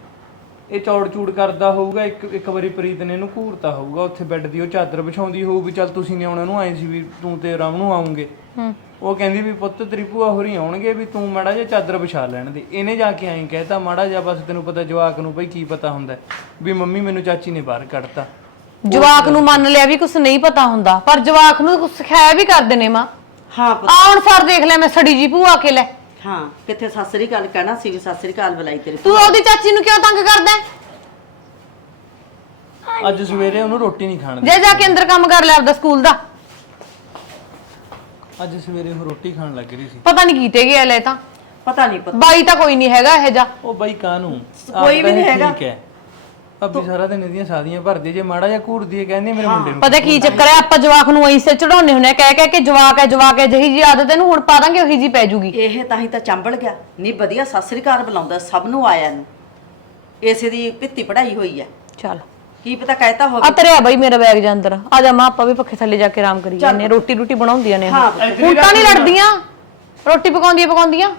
ਇਹ ਚੌੜ ਚੂੜ ਕਰਦਾ ਹੋਊਗਾ ਇੱਕ ਇੱਕ ਵਾਰੀ ਪ੍ਰੀਤ ਨੇ ਇਹਨੂੰ ਘੂਰਤਾ ਹੋਊਗਾ ਉੱਥੇ ਬੈੱਡ ਦੀ ਉਹ ਚਾਦਰ ਵਿਛਾਉਂਦੀ ਹੋਊ ਵੀ ਚੱਲ ਤੁਸੀਂ ਨੇ ਆਉਣਾ ਨੂੰ ਆਏ ਸੀ ਵੀ ਤੂੰ ਤੇ ਰਾਮ ਨੂੰ ਆਉਂਗੇ। ਉਹ ਕਹਿੰਦੀ ਵੀ ਪੁੱਤ ਤੇਰੀ ਭੂਆ ਹੋਰੀ ਆਉਣਗੇ ਵੀ ਤੂੰ ਮਾੜਾ ਜਿਹਾ ਚਾਦਰ ਵਿਛਾ ਲੈਣ ਦੇ। ਇਹਨੇ ਜਾ ਕੇ ਐਂ ਕਹਿਤਾ ਮਾੜਾ ਜਿਹਾ ਬਸ ਤੈਨੂੰ ਪਤਾ ਜਵਾਕ ਨੂੰ ਬਈ ਕੀ ਪਤਾ ਹੁੰਦਾ ਹੈ, ਵੀ ਮੰਮੀ ਮੈਨੂੰ ਚਾਚੀ ਨੇ ਬਾਹਰ ਕੱਢਤਾ। ਜਵਾਕ ਨੂੰ ਮੰਨ ਲਿਆ ਵੀ ਕੁਝ ਨਹੀਂ ਪਤਾ ਹੁੰਦਾ ਪਰ ਜਵਾਕ ਨੂੰ ਕੁਝ ਸਿਖਾਇਆ ਵੀ ਕਰਦੇ ਨੇ ਮਾਂ। ਹਾਂ ਪੁੱਤ। ਆ ਹੁਣ ਸਰ ਦੇਖ ਲੈ ਮੈਂ ਸੜੀ ਜੀ ਭੂਆ ਕੇ ਲੈ। ਹਾਂ ਕਿੱਥੇ ਸਾਸਰੀ ਗੱਲ ਕਹਿਣਾ ਸੀ ਵੀ ਸਾਸਰੀ ਕਾਲ ਬੁਲਾਈ ਤੇਰੀ। ਤੂੰ ਉਹਦੀ ਚਾਚੀ ਨੂੰ ਕਿਉਂ ਤੰਗ ਕਰਦਾ ਹੈ? ਅੱਜ ਸਵੇਰੇ ਉਹਨੂੰ ਰੋਟੀ ਨਹੀਂ ਖਾਣ ਜਾ ਜਾ ਕੇ ਅੰਦਰ ਕੰਮ ਕਰ ਲੈ ਆਪਦਾ ਸਕੂਲ ਦਾ। ਅੱਜ ਸਵੇਰੇ ਉਹ ਰੋਟੀ ਖਾਣ ਲੱਗ ਰਹੀ ਸੀ। ਪਤਾ ਨਹੀਂ ਕੀਤੇ ਗਿਆ ਲੈ ਤਾਂ। ਪਤਾ ਨਹੀਂ ਪੁੱਤ ਬਾਈ ਤਾਂ ਕੋਈ ਨਹੀਂ ਹੈਗਾ ਇਹ ਜਾ ਉਹ ਬਾਈ ਕਾਹਨੂੰ? ਕੋਈ ਵੀ ਨਹੀਂ ਹੈਗਾ। ਠੀਕ ਹੈ। ਅੱਬੀ ਸਾਰਾ ਦਿਨ ਇਹਦੀਆਂ ਸਾਦੀਆਂ ਭਰਦੀ ਜੇ ਮਾੜਾ ਜਿਹਾ ਘੂਰਦੀ ਹੈ ਕਹਿੰਦੀ ਮੇਰੇ ਮੁੰਡੇ ਨੂੰ ਪਤਾ ਕੀ ਚੱਕਰ ਹੈ ਆਪਾਂ ਜਵਾਕ ਨੂੰ ਐਂ ਸਿਰ ਚੜਾਉਣੇ ਹੁੰਨੇ ਆ, ਕਹਿ ਕਹਿ ਕੇ ਜਵਾਕ ਹੈ ਜਵਾਕ ਹੈ ਜਿਹੀ ਜੀ ਆਦਤ ਇਹਨੂੰ ਹੁਣ ਪਾ ਦਾਂਗੇ ਉਹੀ ਜੀ ਪੈ ਜੂਗੀ। ਇਹ ਤਾਂ ਹੀ ਤਾਂ ਚੰਬਲ ਗਿਆ। ਨਹੀਂ ਵਧੀਆ ਸਾਸਰੀ ਕਾਲ ਬੁਲਾਉਂਦਾ ਸਭ ਨੂੰ ਆਇਆ ਨੂੰ ਇਸੇ ਦੀ ਪਿੱਤੀ ਪੜਾਈ ਹੋਈ ਹੈ ਚੱਲ। ਕੀ ਪਤਾ ਕਹਿਤਾ ਆ ਹੋਵੇ। ਤੇਰੇ ਆ ਬਾਈ ਮੇਰਾ ਬੈਗ ਜਾਂ ਅੰਦਰ। ਆ ਜਾ ਮਾਂ ਆਪਾਂ ਵੀ ਪੱਖੇ ਥੱਲੇ ਜਾ ਕੇ ਆਰਾਮ ਕਰੀ ਜਾਂਦੇ। ਰੋਟੀ ਰੋਟੀ ਬਣਾਉਂਦੀਆਂ ਨੇ ਹਾਂ ਹੁਣ ਤਾਂ ਨਹੀਂ ਲੜਦੀਆਂ। ਰੋਟੀ ਪਕਾਉਂਦੀਆਂ ਪਕਾਉਂਦੀਆਂ।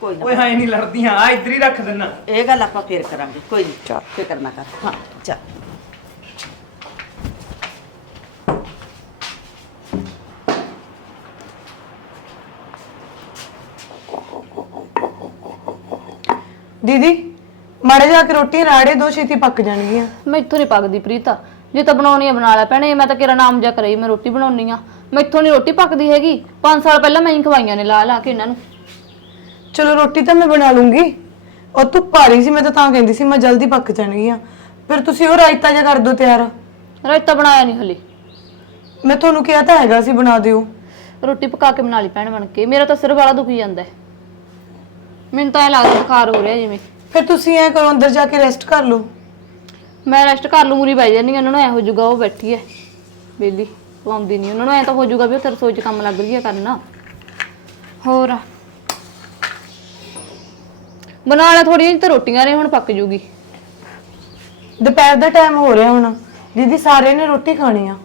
ਕੋਈ ਨਾ ਓਏ ਹਾਂ ਨਹੀਂ ਲੜਦੀਆਂ। ਆ ਇੱਧਰ ਹੀ ਰੱਖ ਦਿੰਨਾ। ਇਹ ਗੱਲ ਆਪਾਂ ਫੇਰ ਕਰਾਂਗੇ। ਕੋਈ ਨਹੀਂ ਫਿਕਰ ਨਾ ਕਰ। ਹਾਂ ਚੱਲ। ਦੀਦੀ ਮਾੜੇ ਜਾ ਕੇ ਰੋਟੀ ਰਾੜੇ ਦੋ ਛੇਤੀ ਪੱਕ ਜਾਣਗੀਆਂ। ਮੈਥੋਂ ਨਹੀਂ ਪੱਕਦੀ ਪ੍ਰੀਤਾ। ਜੇ ਤਾਂ ਬਣਾਉਣੀ ਆ ਬਣਾ ਲੈ ਭੈਣੇ। ਮੈਂ ਤਾਂ ਕਿਰਾ ਨਾਮ ਜਾ ਕਰੀ ਮੈਂ ਰੋਟੀ ਬਣਾਉਣੀ ਆ। ਮੈਥੋਂ ਨਹੀਂ ਰੋਟੀ ਪੱਕਦੀ ਹੈਗੀ। 5 ਸਾਲ ਪਹਿਲਾਂ ਮੈਂ ਹੀ ਖਵਾਈਆਂ ਨੇ ਲਾ ਲਾ ਕੇ ਇਹਨਾਂ ਨੂੰ। ਚਲੋ ਰੋਟੀ ਤਾਂ ਮੈਂ ਬਣਾ ਲੂੰਗੀ। ਉਹ ਆ ਰਹੀ ਸੀ ਮੈਂ ਤਾਂ ਤਾਂ ਕਹਿੰਦੀ ਸੀ ਮੈਂ ਜਲਦੀ ਪੱਕ ਜਾਣਗੀਆਂ ਫਿਰ ਤੁਸੀਂ ਉਹ ਰਾਇਤਾ ਜਿਹਾ ਕਰ ਦਿਓ ਤਿਆਰ। ਰਾਇਤਾ ਬਣਾਇਆ ਨਹੀਂ ਹਲੇ। ਮੈਂ ਤੁਹਾਨੂੰ ਕਿਹਾ ਤਾਂ ਹੈਗਾ ਸੀ ਬਣਾ ਦਿਓ। ਰੋਟੀ ਪਕਾ ਕੇ ਬਣਾ ਲਈ ਭੈਣ ਬਣ ਕੇ। ਮੇਰਾ ਤਾਂ ਸਿਰ ਵਾਲਾ ਦੁਖੀ ਜਾਂਦਾ ਹੈ। ਮੈਨੂੰ ਤਾਂ ਇਹ ਲੱਗਦਾ ਬੁਖਾਰ ਹੋ ਰਿਹਾ ਜਿਵੇਂ। ਫਿਰ ਤੁਸੀਂ ਐ ਕਰੋ ਅੰਦਰ ਜਾ ਕੇ ਰੈਸਟ ਕਰ ਲਓ। ਮੈਂ ਰੈਸਟ ਕਰ ਲੂ ਮੂਰੀ ਬੈ ਜਾਂਦੀ ਹਾਂ, ਉਹਨਾਂ ਨੂੰ ਐ ਹੋ ਜਾਊਗਾ ਉਹ ਬੈਠੀ ਐ। ਬੇਲੀ ਉਹ ਆਉਂਦੀ ਨਹੀਂ ਉਹਨਾਂ ਨੂੰ ਐ ਤਾਂ ਹੋ ਜਾਊਗਾ ਵੀ ਉਹ ਤੇ ਰਸੋਈ 'ਚ ਕੰਮ ਲੱਗ ਰਹੀ ਹੈ ਕਰਨ। ਹੋਰ? ਬਣਾ ਲੈ ਥੋੜੀਆਂ ਜਿਹੀਆਂ ਤਾਂ ਰੋਟੀਆਂ ਨੇ ਹੁਣ ਪੱਕ ਜੂਗੀ। ਦੁਪਹਿਰ ਦਾ ਟਾਈਮ ਹੋ ਰਿਹਾ ਹੁਣ। ਦੀਦੀ ਸਾਰੇ ਨੇ ਰੋਟੀ ਖਾਣੀ ਆ।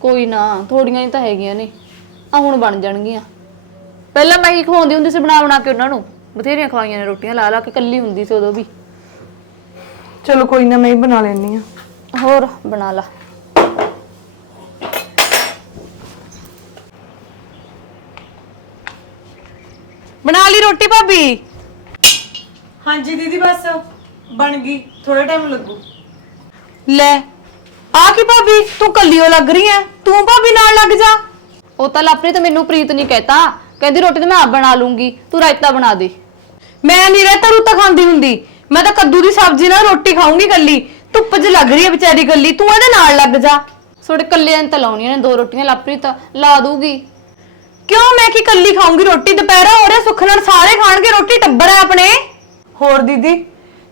ਕੋਈ ਨਾ ਥੋੜੀਆਂ ਹੀ ਤਾਂ ਹੈਗੀਆਂ ਨੇ। ਆ ਹੁਣ ਬਣ ਜਾਣਗੀਆਂ। ਪਹਿਲਾਂ ਮੈਂ ਹੀ ਖਵਾਉਂਦੀ ਹੁੰਦੀ ਸੀ ਬਣਾ ਬਣਾ ਕੇ ਉਹਨਾਂ ਨੂੰ? ਬਥੇਰੀਆਂ ਖਵਾਈਆਂ ਨੇ ਰੋਟੀਆਂ ਲਾ ਲਾ ਕੇ ਕੱਲੀ ਹੁੰਦੀ ਸੀ ਉਦੋਂ ਵੀ। ਚਲੋ ਕੋਈ ਨਾ ਮੈਂ ਹੀ ਬਣਾ ਲੈਣੀ ਆ। ਹੋਰ ਬਣਾ ਲਾ। ਬਣਾ ਲਈ ਰੋਟੀ ਭਾਬੀ? ਹਾਂਜੀ ਦੀਦੀ ਬਸ ਬਣ ਗਈ ਥੋੜਾ ਟਾਈਮ ਲੱਗੂ। ਲੈ ਆ ਕੀ ਭਾਬੀ ਤੂੰ ਕੱਲੀਓ ਲੱਗ ਰਹੀ ਐ ਤੂੰ ਭਾਬੀ ਨਾਲ ਲੱਗ ਜਾ। ਉਹ ਤਾਂ ਲਾਪਰੀ ਤਾਂ ਮੈਨੂੰ ਪ੍ਰੀਤ ਨਹੀਂ ਕਹਿਤਾ ਕਹਿੰਦੀ ਰੋਟੀ ਤਾਂ ਮੈਂ ਆਪ ਬਣਾ ਲੂੰਗੀ ਤੂੰ ਰਾਇਤਾ ਬਣਾ ਦੇ। ਮੈਂ ਨਹੀਂ ਰਾਇਤਾ ਰੂਤਾ ਖਾਂਦੀ ਹੁੰਦੀ। ਮੈਂ ਤਾਂ ਕੱਦੂ ਦੀ ਸਬਜ਼ੀ ਨਾਲ ਰੋਟੀ ਖਾਊਂਗੀ ਕੱਲੀ। ਧੁੱਪ 'ਚ ਲੱਗ ਰਹੀ ਐ ਵਿਚਾਰੀ ਕੱਲੀ ਤੂੰ ਇਹਦੇ ਨਾਲ ਲੱਗ ਜਾ। ਤੁਹਾਡੇ ਕੱਲਿਆਂ ਨੇ ਤਾਂ ਲਾਉਣੀਆਂ ਨੇ ਦੋ ਰੋਟੀਆਂ ਲਾਪਰੀ ਤਾਂ ਲਾ ਦੂਗੀ। ਕਿਉਂ ਮੈਂ ਕੀ ਕੱਲੀ ਖਾਊਂਗੀ ਰੋਟੀ ਦੁਪਹਿਰਾ ਹੋ ਰਿਹਾ ਸੁੱਖ ਨਾਲ ਸਾਰੇ ਖਾਣਗੇ ਰੋਟੀ ਟੱਬਰ ਹੈ ਆਪਣੇ। ਹੋਰ ਦੀਦੀ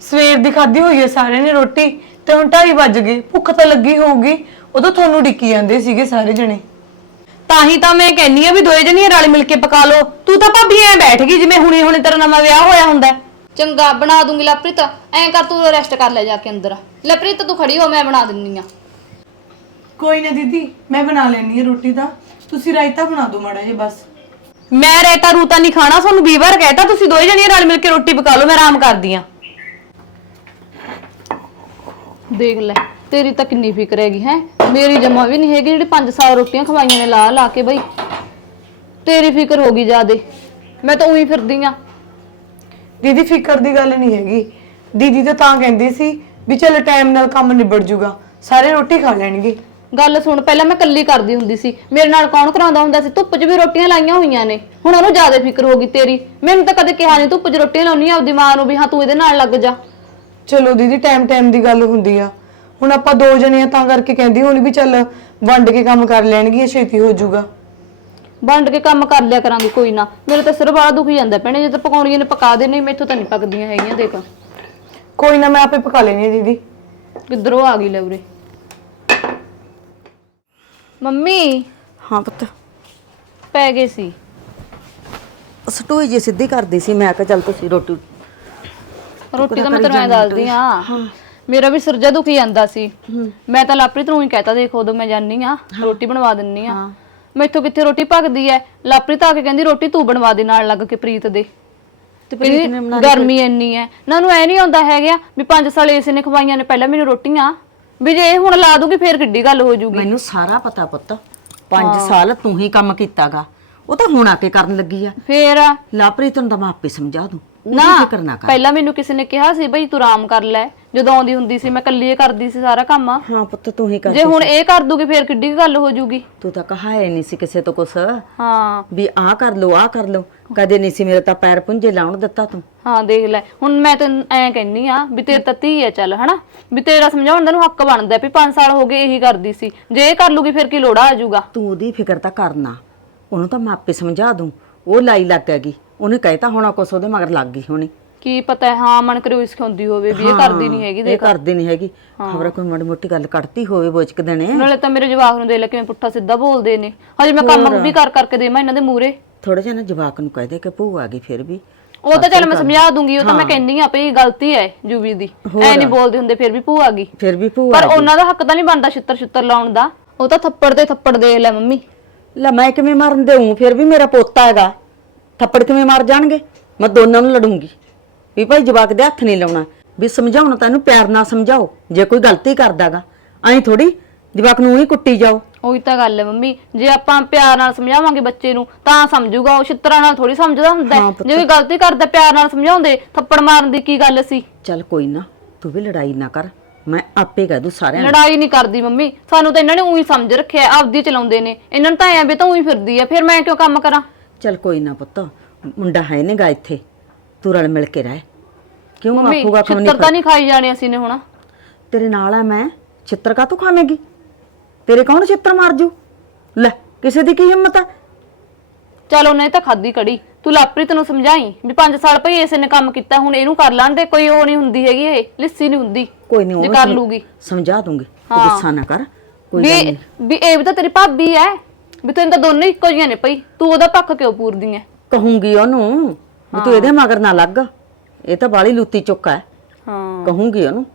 ਸਵੇਰ ਦੀ ਖਾਧੀ ਹੋਈ ਹੈ ਸਾਰਿਆਂ ਨੇ ਰੋਟੀ ਤੇ ਹੁਣ 2:30 ਵੱਜ ਗਏ ਭੁੱਖ ਤਾਂ ਲੱਗੀ ਹੋਊਗੀ ਉਦੋਂ ਤੁਹਾਨੂੰ ਡਿੱਕੀ ਜਾਂਦੇ ਸੀਗੇ ਸਾਰੇ ਜਣੇ। ਤਾਂ ਹੀ ਤਾਂ ਮੈਂ ਕਹਿੰਨੀ ਆ ਵੀ ਦੋਏ ਜਣੀਆਂ ਰਲ ਮਿਲ ਕੇ ਪਕਾ ਲਓ। ਤੂੰ ਤਾਂ ਭਾਬੀ ਐ ਬੈਠ ਗਈ ਜਿਵੇਂ ਹੁਣੇ ਹੁਣੇ ਤੇਰਾ ਨਵਾਂ ਵਿਆਹ ਹੋਇਆ ਹੁੰਦਾ। ਹੈ। ਚੰਗਾ ਬਣਾ ਦੂੰਗੀ ਲਪ੍ਰੀਤ। ਐਂ ਕਰ ਤੂੰ ਰੈਸਟ ਕਰ ਲੈ ਜਾ ਕੇ ਅੰਦਰ। ਲਪ੍ਰੀਤ ਤੂੰ ਖੜੀ ਹੋ ਮੈਂ ਬਣਾ ਦਿੰਨੀ ਆ। ਕੋਈ ਨਾ ਦੀਦੀ ਮੈਂ ਬਣਾ ਲੈਣੀ ਹੈ ਰੋਟੀ ਤਾਂ। ਤੁਸੀਂ ਰਾਇਤਾ ਬਣਾ ਦਿਓ ਮਾੜਾ ਜਿਹਾ ਬਸ। ਮੈਂ ਰਹਿਤਾ ਰੂਤਾ ਨਹੀਂ ਖਾਣਾ ਤੁਹਾਨੂੰ 20 ਵਾਰ ਕਹਿਤਾ ਤੁਸੀਂ ਦੋਏ ਜਣੀਆਂ ਰਲ ਮਿਲ ਕੇ ਰੋਟੀ ਪਕਾ ਲਓ ਮੈਂ ਆਰਾਮ ਕਰਦੀ ਆ ਦੇਖ ਲੈ ਤੇਰੀ ਤਾਂ ਕਿੰਨੀ ਫਿਕਰ ਹੈਗੀ ਹੈ? ਮੇਰੀ ਜਮਾ ਵੀ ਨਹੀਂ ਹੈਗੀ ਜਿਹੜੀ 5 ਸਾਲ ਰੋਟੀਆਂ ਖਵਾਈਆਂ ਨੇ ਲਾ ਲਾ ਕੇ ਬਈ। ਤੇਰੀ ਫਿਕਰ ਹੋ ਗਈ ਜਿਆਦੇ ਮੈਂ ਤਾਂ ਉਹੀ ਫਿਰਦੀ ਆ ਦੀਦੀ ਫਿਕਰ ਦੀ ਗੱਲ ਨਹੀਂ ਹੈਗੀ। ਦੀਦੀ ਤਾਂ ਤਾਂ ਕਹਿੰਦੀ ਸੀ ਵੀ ਚੱਲ ਟਾਈਮ ਨਾਲ ਕੰਮ ਨਿਬੜ ਜੂਗਾ ਸਾਰੇ ਰੋਟੀ ਖਾ ਲੈਣਗੇ। ਗੱਲ ਸੁਣ ਪਹਿਲਾਂ ਮੈਂ ਕੱਲੀ ਕਰਦੀ ਹੁੰਦੀ ਸੀ। ਮੇਰੇ ਨਾਲ ਕੌਣ ਕਰਾਉਂਦਾ ਹੁੰਦਾ ਸੀ? ਧੁੱਪ 'ਚ ਵੀ ਰੋਟੀਆਂ ਲਾਈਆਂ ਹੋਈਆਂ ਨੇ। ਹੁਣ ਉਹਨੂੰ ਜ਼ਿਆਦਾ ਫਿਕਰ ਹੋ ਗਈ ਤੇਰੀ। ਮੈਨੂੰ ਤਾਂ ਕਦੇ ਕਿਹਾ ਨਹੀਂ ਧੁੱਪ 'ਚ ਰੋਟੀਆਂ ਲਾਉਣੀ ਆ ਆਪਦੀ ਮਾਂ ਨੂੰ ਵੀ ਹਾਂ ਤੂੰ ਇਹਦੇ ਨਾਲ ਲੱਗ ਜਾ। ਚਲੋ ਦੀਦੀ ਟਾਈਮ ਟਾਈਮ ਦੀ ਗੱਲ ਹੁੰਦੀ ਆ। ਹੁਣ ਆਪਾਂ ਦੋ ਜਣੇ ਆ ਤਾਂ ਕਰਕੇ ਕਹਿੰਦੀ ਹੋਣੀ ਵੀ ਚੱਲ ਵੰਡ ਕੇ ਕੰਮ ਕਰ ਲੈਣਗੀਆਂ ਛੇਤੀ ਹੋ ਜਾਊਗਾ। ਵੰਡ ਕੇ ਕੰਮ ਕਰ ਲਿਆ ਕਰਾਂਗੇ ਕੋਈ ਨਾ। ਮੇਰੇ ਤਾਂ ਸਿਰ ਵਾਲਾ ਦੁਖੀ ਜਾਂਦਾ ਭੈਣੇ ਜੇ ਤਾਂ ਪਕਾਉਣੀਆਂ ਨੇ ਪਕਾ ਦੇ ਨਹੀਂ ਮੈਥੋਂ ਤਾਂ ਨਹੀਂ ਪੱਕਦੀਆਂ ਹੈਗੀਆਂ ਦੇਖ। ਕੋਈ ਨਾ ਮੈਂ ਆਪੇ ਪਕਾ ਲੈਣੀ ਆ ਦੀਦੀ। ਕਿੱਧਰੋਂ ਆ ਗਈ ਲੈ ਉਰੇ? ਮੰਮੀ? ਹਾਂ ਪੁੱਤ। ਪੈ ਗਏ ਸੀ। ਸਟੂਈ ਜੀ ਸਿੱਧੀ ਕਰਦੀ ਸੀ ਮੈਂ ਕਿਹਾ ਚੱਲ ਤੁਸੀਂ ਰੋਟੀ ਰੋਟੀ ਤਾਂ ਮੈਂ ਤੈਨੂੰ ਐਂ ਦੱਸਦੀ ਆ ਮੇਰਾ ਵੀ ਸਿਰ ਜਾ ਦੁਖੀ ਜਾਂਦਾ ਸੀ। ਮੈਂ ਤਾਂ ਲਾਪਰੀ ਨੂੰ ਹੀ ਕਹਤਾ ਦੇਖ ਉਦੋਂ ਮੈਂ ਜਾਨੀ ਆ ਰੋਟੀ ਬਣਵਾ ਦਿੰਨੀ ਆ ਮੈਥੋਂ ਕਿੱਥੇ ਰੋਟੀ ਪੱਕਦੀ ਐ ਲਾਪਰੀ ਤਾਂ ਆ ਕੇ ਕਹਿੰਦੀ ਰੋਟੀ ਤੂੰ ਬਣਵਾ ਦੇ ਨਾਲ ਲੱਗ ਕੇ ਪ੍ਰੀਤ ਦੇ। ਤੇ ਪ੍ਰੀਤ ਗਰਮੀ ਇੰਨੀ ਐ ਨਾ ਨੂੰ ਐ ਨਹੀਂ ਆਉਂਦਾ ਹੈਗਾ ਵੀ 5 ਸਾਲ ਇਸੇ ਨੇ ਖਵਾਈਆਂ ਨੇ ਪਹਿਲਾਂ ਮੈਨੂੰ ਰੋਟੀਆਂ। ਵੀ ਜੇ ਇਹ ਹੁਣ ਲਾ ਦੂਗੀ ਫੇਰ ਕਿੱਡੀ ਗੱਲ ਹੋ ਜੂਗੀ। ਮੈਨੂੰ ਸਾਰਾ ਪਤਾ ਪੁੱਤ। 5 ਸਾਲ ਤੂੰ ਹੀ ਕੰਮ ਕੀਤਾਗਾ। ਉਹ ਤਾਂ ਹੁਣ ਆ ਕੇ ਕਰਨ ਲੱਗੀ ਆ। ਫੇਰ? ਲਾਪਰੀਤ ਨੂੰ ਤਾਂ ਮੈਂ ਆਪੇ ਸਮਝਾ ਦੂੰ। ਨਾ ਉਹਦੀ ਫਿਕਰ ਨਾ ਕਰ। ਪਹਿਲਾਂ ਮੈਨੂੰ ਕਿਸੇ ਨੇ ਕਿਹਾ ਸੀ ਬਈ ਤੂੰ ਆਰਾਮ ਕਰ ਲੈ। ਜਦੋਂ ਆਉਂਦੀ ਹੁੰਦੀ ਸੀ ਮੈਂ ਇਕੱਲੀ ਹੀ ਕਰਦੀ ਸੀ ਸਾਰਾ ਕੰਮ। ਹਾਂ ਪੁੱਤ ਤੂੰ ਹੀ ਕਰ ਜੇ ਹੁਣ ਇਹ ਕਰ ਦੂਗੀ ਫੇਰ ਕਿੱਡੀ ਕੁ ਗੱਲ ਹੋ ਜੂਗੀ? ਤੂੰ ਤਾਂ ਕਹਾਇਆ ਨਹੀਂ ਸੀ ਕਿਸੇ ਤੋਂ ਕੁਛ। ਹਾਂ। ਵੀ ਆਹ ਕਰ ਲੋ ਆਹ ਕਰ ਲੋ ਕਦੇ ਨਹੀਂ ਸੀ ਮੇਰੇ ਤਾਂ ਪੈਰ ਪੁੰਝੇ ਲਾਉਣ ਦਿੱਤਾ ਤੂੰ। ਹਾਂ ਦੇਖ ਲੈ ਹੁਣ ਮੈਂ ਤੈਨੂੰ ਐਂ ਕਹਿੰਨੀ ਆ ਵੀ ਤੇਰੇ ਤਾਂ ਧੀ ਹੈ ਚੱਲ ਹਨਾ? ਵੀ ਤੇਰਾ ਸਮਝਾਉਣ ਦਾ ਨੂੰ ਹੱਕ ਬਣਦਾ ਵੀ 5 ਸਾਲ ਹੋ ਗਏ ਇਹੀ ਕਰਦੀ ਸੀ। ਜੇ ਇਹ ਕਰ ਲੂਗੀ ਫਿਰ ਕੀ ਲੋੜਾ ਆ ਜਾਊਗਾ? ਤੂੰ ਉਹਦੀ ਫਿਕਰ ਤਾਂ ਕਰਨਾ ਉਹਨੂੰ ਤਾਂ ਮੈਂ ਆਪੇ ਸਮਝਾ ਦੂੰ। ਉਹ ਲਾਈ ਲੱਗ ਗਈ। ਉਹਨੇ ਕਹਿਤਾ ਹੋਣਾ ਕੁਛ ਉਹਦੇ ਮਗਰ ਲੱਗ ਗਈ ਹੋਣੀ। ਕੀ ਪਤਾ ਹੈ ਹਾਂ ਮਨ ਕਰੇ ਇਸ ਖੁੰਦੀ ਹੋਵੇ ਵੀ ਇਹ ਕਰਦੀ ਨਹੀਂ ਹੈਗੀ ਇਹ ਦੇਖ। ਕਰਦੀ ਨਹੀਂ ਹੈਗੀ। ਖਬਰ ਕੋਈ ਮਾੜੀ ਮੋਟੀ ਗੱਲ ਕੱਢਤੀ ਹੋਵੇ ਬੋਚਕ ਦੇਣੇ ਨਾਲੇ ਤਾਂ ਮੇਰੇ ਜਵਾਕ ਨੂੰ ਦੇਖ ਲੈ ਕਿਵੇਂ ਪੁੱਠਾ ਸਿੱਧਾ ਬੋਲਦੇ ਨੇ। ਹਜੇ ਮੈਂ ਕੰਮ ਵੀ ਕਰ ਕਰਕੇ ਦੇਵਾਂ ਇਹਨਾਂ ਦੇ ਮੂਰੇ ਥੋੜਾ ਜਿਹਾ ਨਾ ਜਵਾਕ ਨੂੰ ਕਹਿ ਦੇ ਕਿ ਭੂ ਆ ਗਈ ਫਿਰ ਵੀ। ਉਹ ਤਾਂ ਚੱਲ ਮੈਂ ਸਮਝਾ ਦੂੰਗੀ ਉਹ ਤਾਂ ਮੈਂ ਕਹਿੰਦੀ ਆ ਭਈ ਗਲਤੀ ਹੈ ਜੂਵੀ ਦੀ। ਐ ਨਹੀਂ ਬੋਲਦੇ ਹੁੰਦੇ ਫਿਰ ਵੀ ਭੂ ਆ ਗਈ। ਫਿਰ ਵੀ ਭੂ ਪਰ ਉਹਨਾਂ ਦਾ ਹੱਕ ਤਾਂ ਨਹੀਂ ਬਣਦਾ ਛਿੱਤਰ ਛਿੱਤਰ ਲਾਉਣ ਦਾ। ਉਹ ਤਾਂ ਥੱਪੜ ਤੇ ਥੱਪੜ ਦੇਖ ਲੈ ਮੰਮੀ। ਲੈ ਮੈਂ ਕਿਵੇਂ ਮਾਰਨ ਦੇਉਂ ਫਿਰ ਵੀ ਮੇਰਾ ਪੋਤਾ ਹੈਗਾ। ਥੱਪੜ ਕਿਵੇਂ ਮਾਰ ਜਾਣਗੇ? ਮੈਂ ਦੋਨਾਂ ਨੂੰ ਲੜੂੰਗੀ। ਵੀ ਭਾਈ ਜਵਾਕ ਦੇ ਹੱਥ ਨਹੀਂ ਲਾਉਣਾ। ਵੀ ਸਮਝਾਉਣਾ ਤਾਂ ਇਹਨੂੰ ਪਿਆਰ ਨਾਲ ਸਮਝਾਓ। ਜੇ ਕੋਈ ਗਲਤੀ ਕਰਦਾਗਾ ਐਂ ਥੋੜੀ ਜਵਾਕ ਨੂੰ ਹੀ ਕੁੱਟੀ ਜਾਓ। ਉਹੀ ਤਾਂ ਗੱਲ ਹੈ ਮੰਮੀ ਜੇ ਆਪਾਂ ਪਿਆਰ ਨਾਲ ਸਮਝਾਵਾਂਗੇ ਬੱਚੇ ਨੂੰ ਤਾਂ ਸਮਝੂਗਾ ਉਹ ਛਿੱਤਰਾਂ ਨਾਲ ਥੋੜੀ ਸਮਝਦਾ ਹੁੰਦਾ ਹੈ। ਜੇ ਕੋਈ ਗਲਤੀ ਕਰਦਾ ਪਿਆਰ ਨਾਲ ਸਮਝਾਉਂਦੇ ਥੱਪੜ ਮਾਰਨ ਦੀ ਕੀ ਗੱਲ ਸੀ? ਚੱਲ ਕੋਈ ਨਾ ਤੂੰ ਵੀ ਲੜਾਈ ਨਾ ਕਰ ਮੈਂ ਆਪੇ ਕਹਿ ਦੂੰ ਸਾਰਿਆਂ ਨੂੰ। ਲੜਾਈ ਨਹੀਂ ਕਰਦੀ ਮੰਮੀ ਸਾਨੂੰ ਤਾਂ ਇਹਨਾਂ ਨੇ ਉਹੀ ਸਮਝ ਰੱਖਿਆ ਆਪਦੀ ਚਲਾਉਂਦੇ ਨੇ। ਇਹਨਾਂ ਨੂੰ ਤਾਂ ਐਂ ਵੀ ਤਾਂ ਉਹੀ ਫਿਰਦੀ ਆ ਫਿਰ ਮੈਂ ਕਿਉਂ ਕੰਮ ਕਰਾਂ? ਚੱਲ ਕੋਈ ਨਾ ਪੁੱਤ ਮੁੰਡਾ ਹੈ ਨੇਗਾ ਇੱਥੇ। ਤੂੰ ਰਲ ਮਿਲ ਕੇ ਰਹਿ। ਕਿਉਂ ਮੰਮੀ ਆਖੂਗਾ ਕੰਮ ਛਿੱਤਰ ਤਾਂ ਨਹੀਂ ਖਾਈ ਜਾਣੇ ਅਸੀਂ ਨੇ ਹੁਣ। ਤੇਰੇ ਨਾਲ ਆ ਮੈਂ। ਚਿੱਤਰ ਕਾ ਤੂੰ ਖਾਵੇਂਗੀ? ਤੇਰੇ ਕੌਣ ਚਿੱਤਰ ਮਾਰ ਜੂ? ਲੈ ਕਿਸੇ ਦੀ ਕੀ ਹਿੰਮਤ ਆ ਚਲ ਉਹਨੇ ਤਾਂ ਖਾਦੀ ਕੜੀ। ਤੂੰ ਲਾਪ੍ਰੀਤ ਨੂੰ ਸਮਝਾਈ ਵੀ 5 ਸਾਲ ਭਈ ਇਸੇ ਨੇ ਕੰਮ ਕੀਤਾ ਹੁਣ ਇਹਨੂੰ ਕਰ ਲੈਣ ਦੇ ਕੋਈ ਉਹ ਨਹੀਂ ਹੁੰਦੀ ਹੈਗੀ ਇਹ ਲਿੱਸੀ ਨਹੀਂ ਹੁੰਦੀ। ਕੋਈ ਨਹੀਂ ਜੇ ਉਹ ਕਰ ਲੂਗੀ। ਸਮਝਾ ਦੂੰਗੀ ਤੂੰ ਗੁੱਸਾ ਨਾ ਕਰ ਕੋਈ ਗੱਲ ਵੀ ਨਹੀਂ। ਵੀ ਇਹ ਵੀ ਤਾਂ ਤੇਰੀ ਭਾਬੀ ਐ ਵੀ ਤੈਨੂੰ ਤਾਂ ਦੋਨੇ ਇੱਕੋ ਜਿਹੀਆਂ ਨੇ ਭਈ ਤੂੰ ਉਹਦਾ ਪੱਖ ਕਿਉਂ ਪੂਰਦੀ ਐ? ਕਹੂੰਗੀ ਉਹਨੂੰ ਵੀ ਤੂੰ ਇਹਦੇ ਮਗਰ ਨਾ ਲੱਗ। ਇਹ ਤਾਂ ਬਾਲੀ ਲੂਤੀ ਚੁੱਕਾ ਹੈ। ਹਾਂ। ਕਹੂੰਗੀ ਉਹਨੂੰ।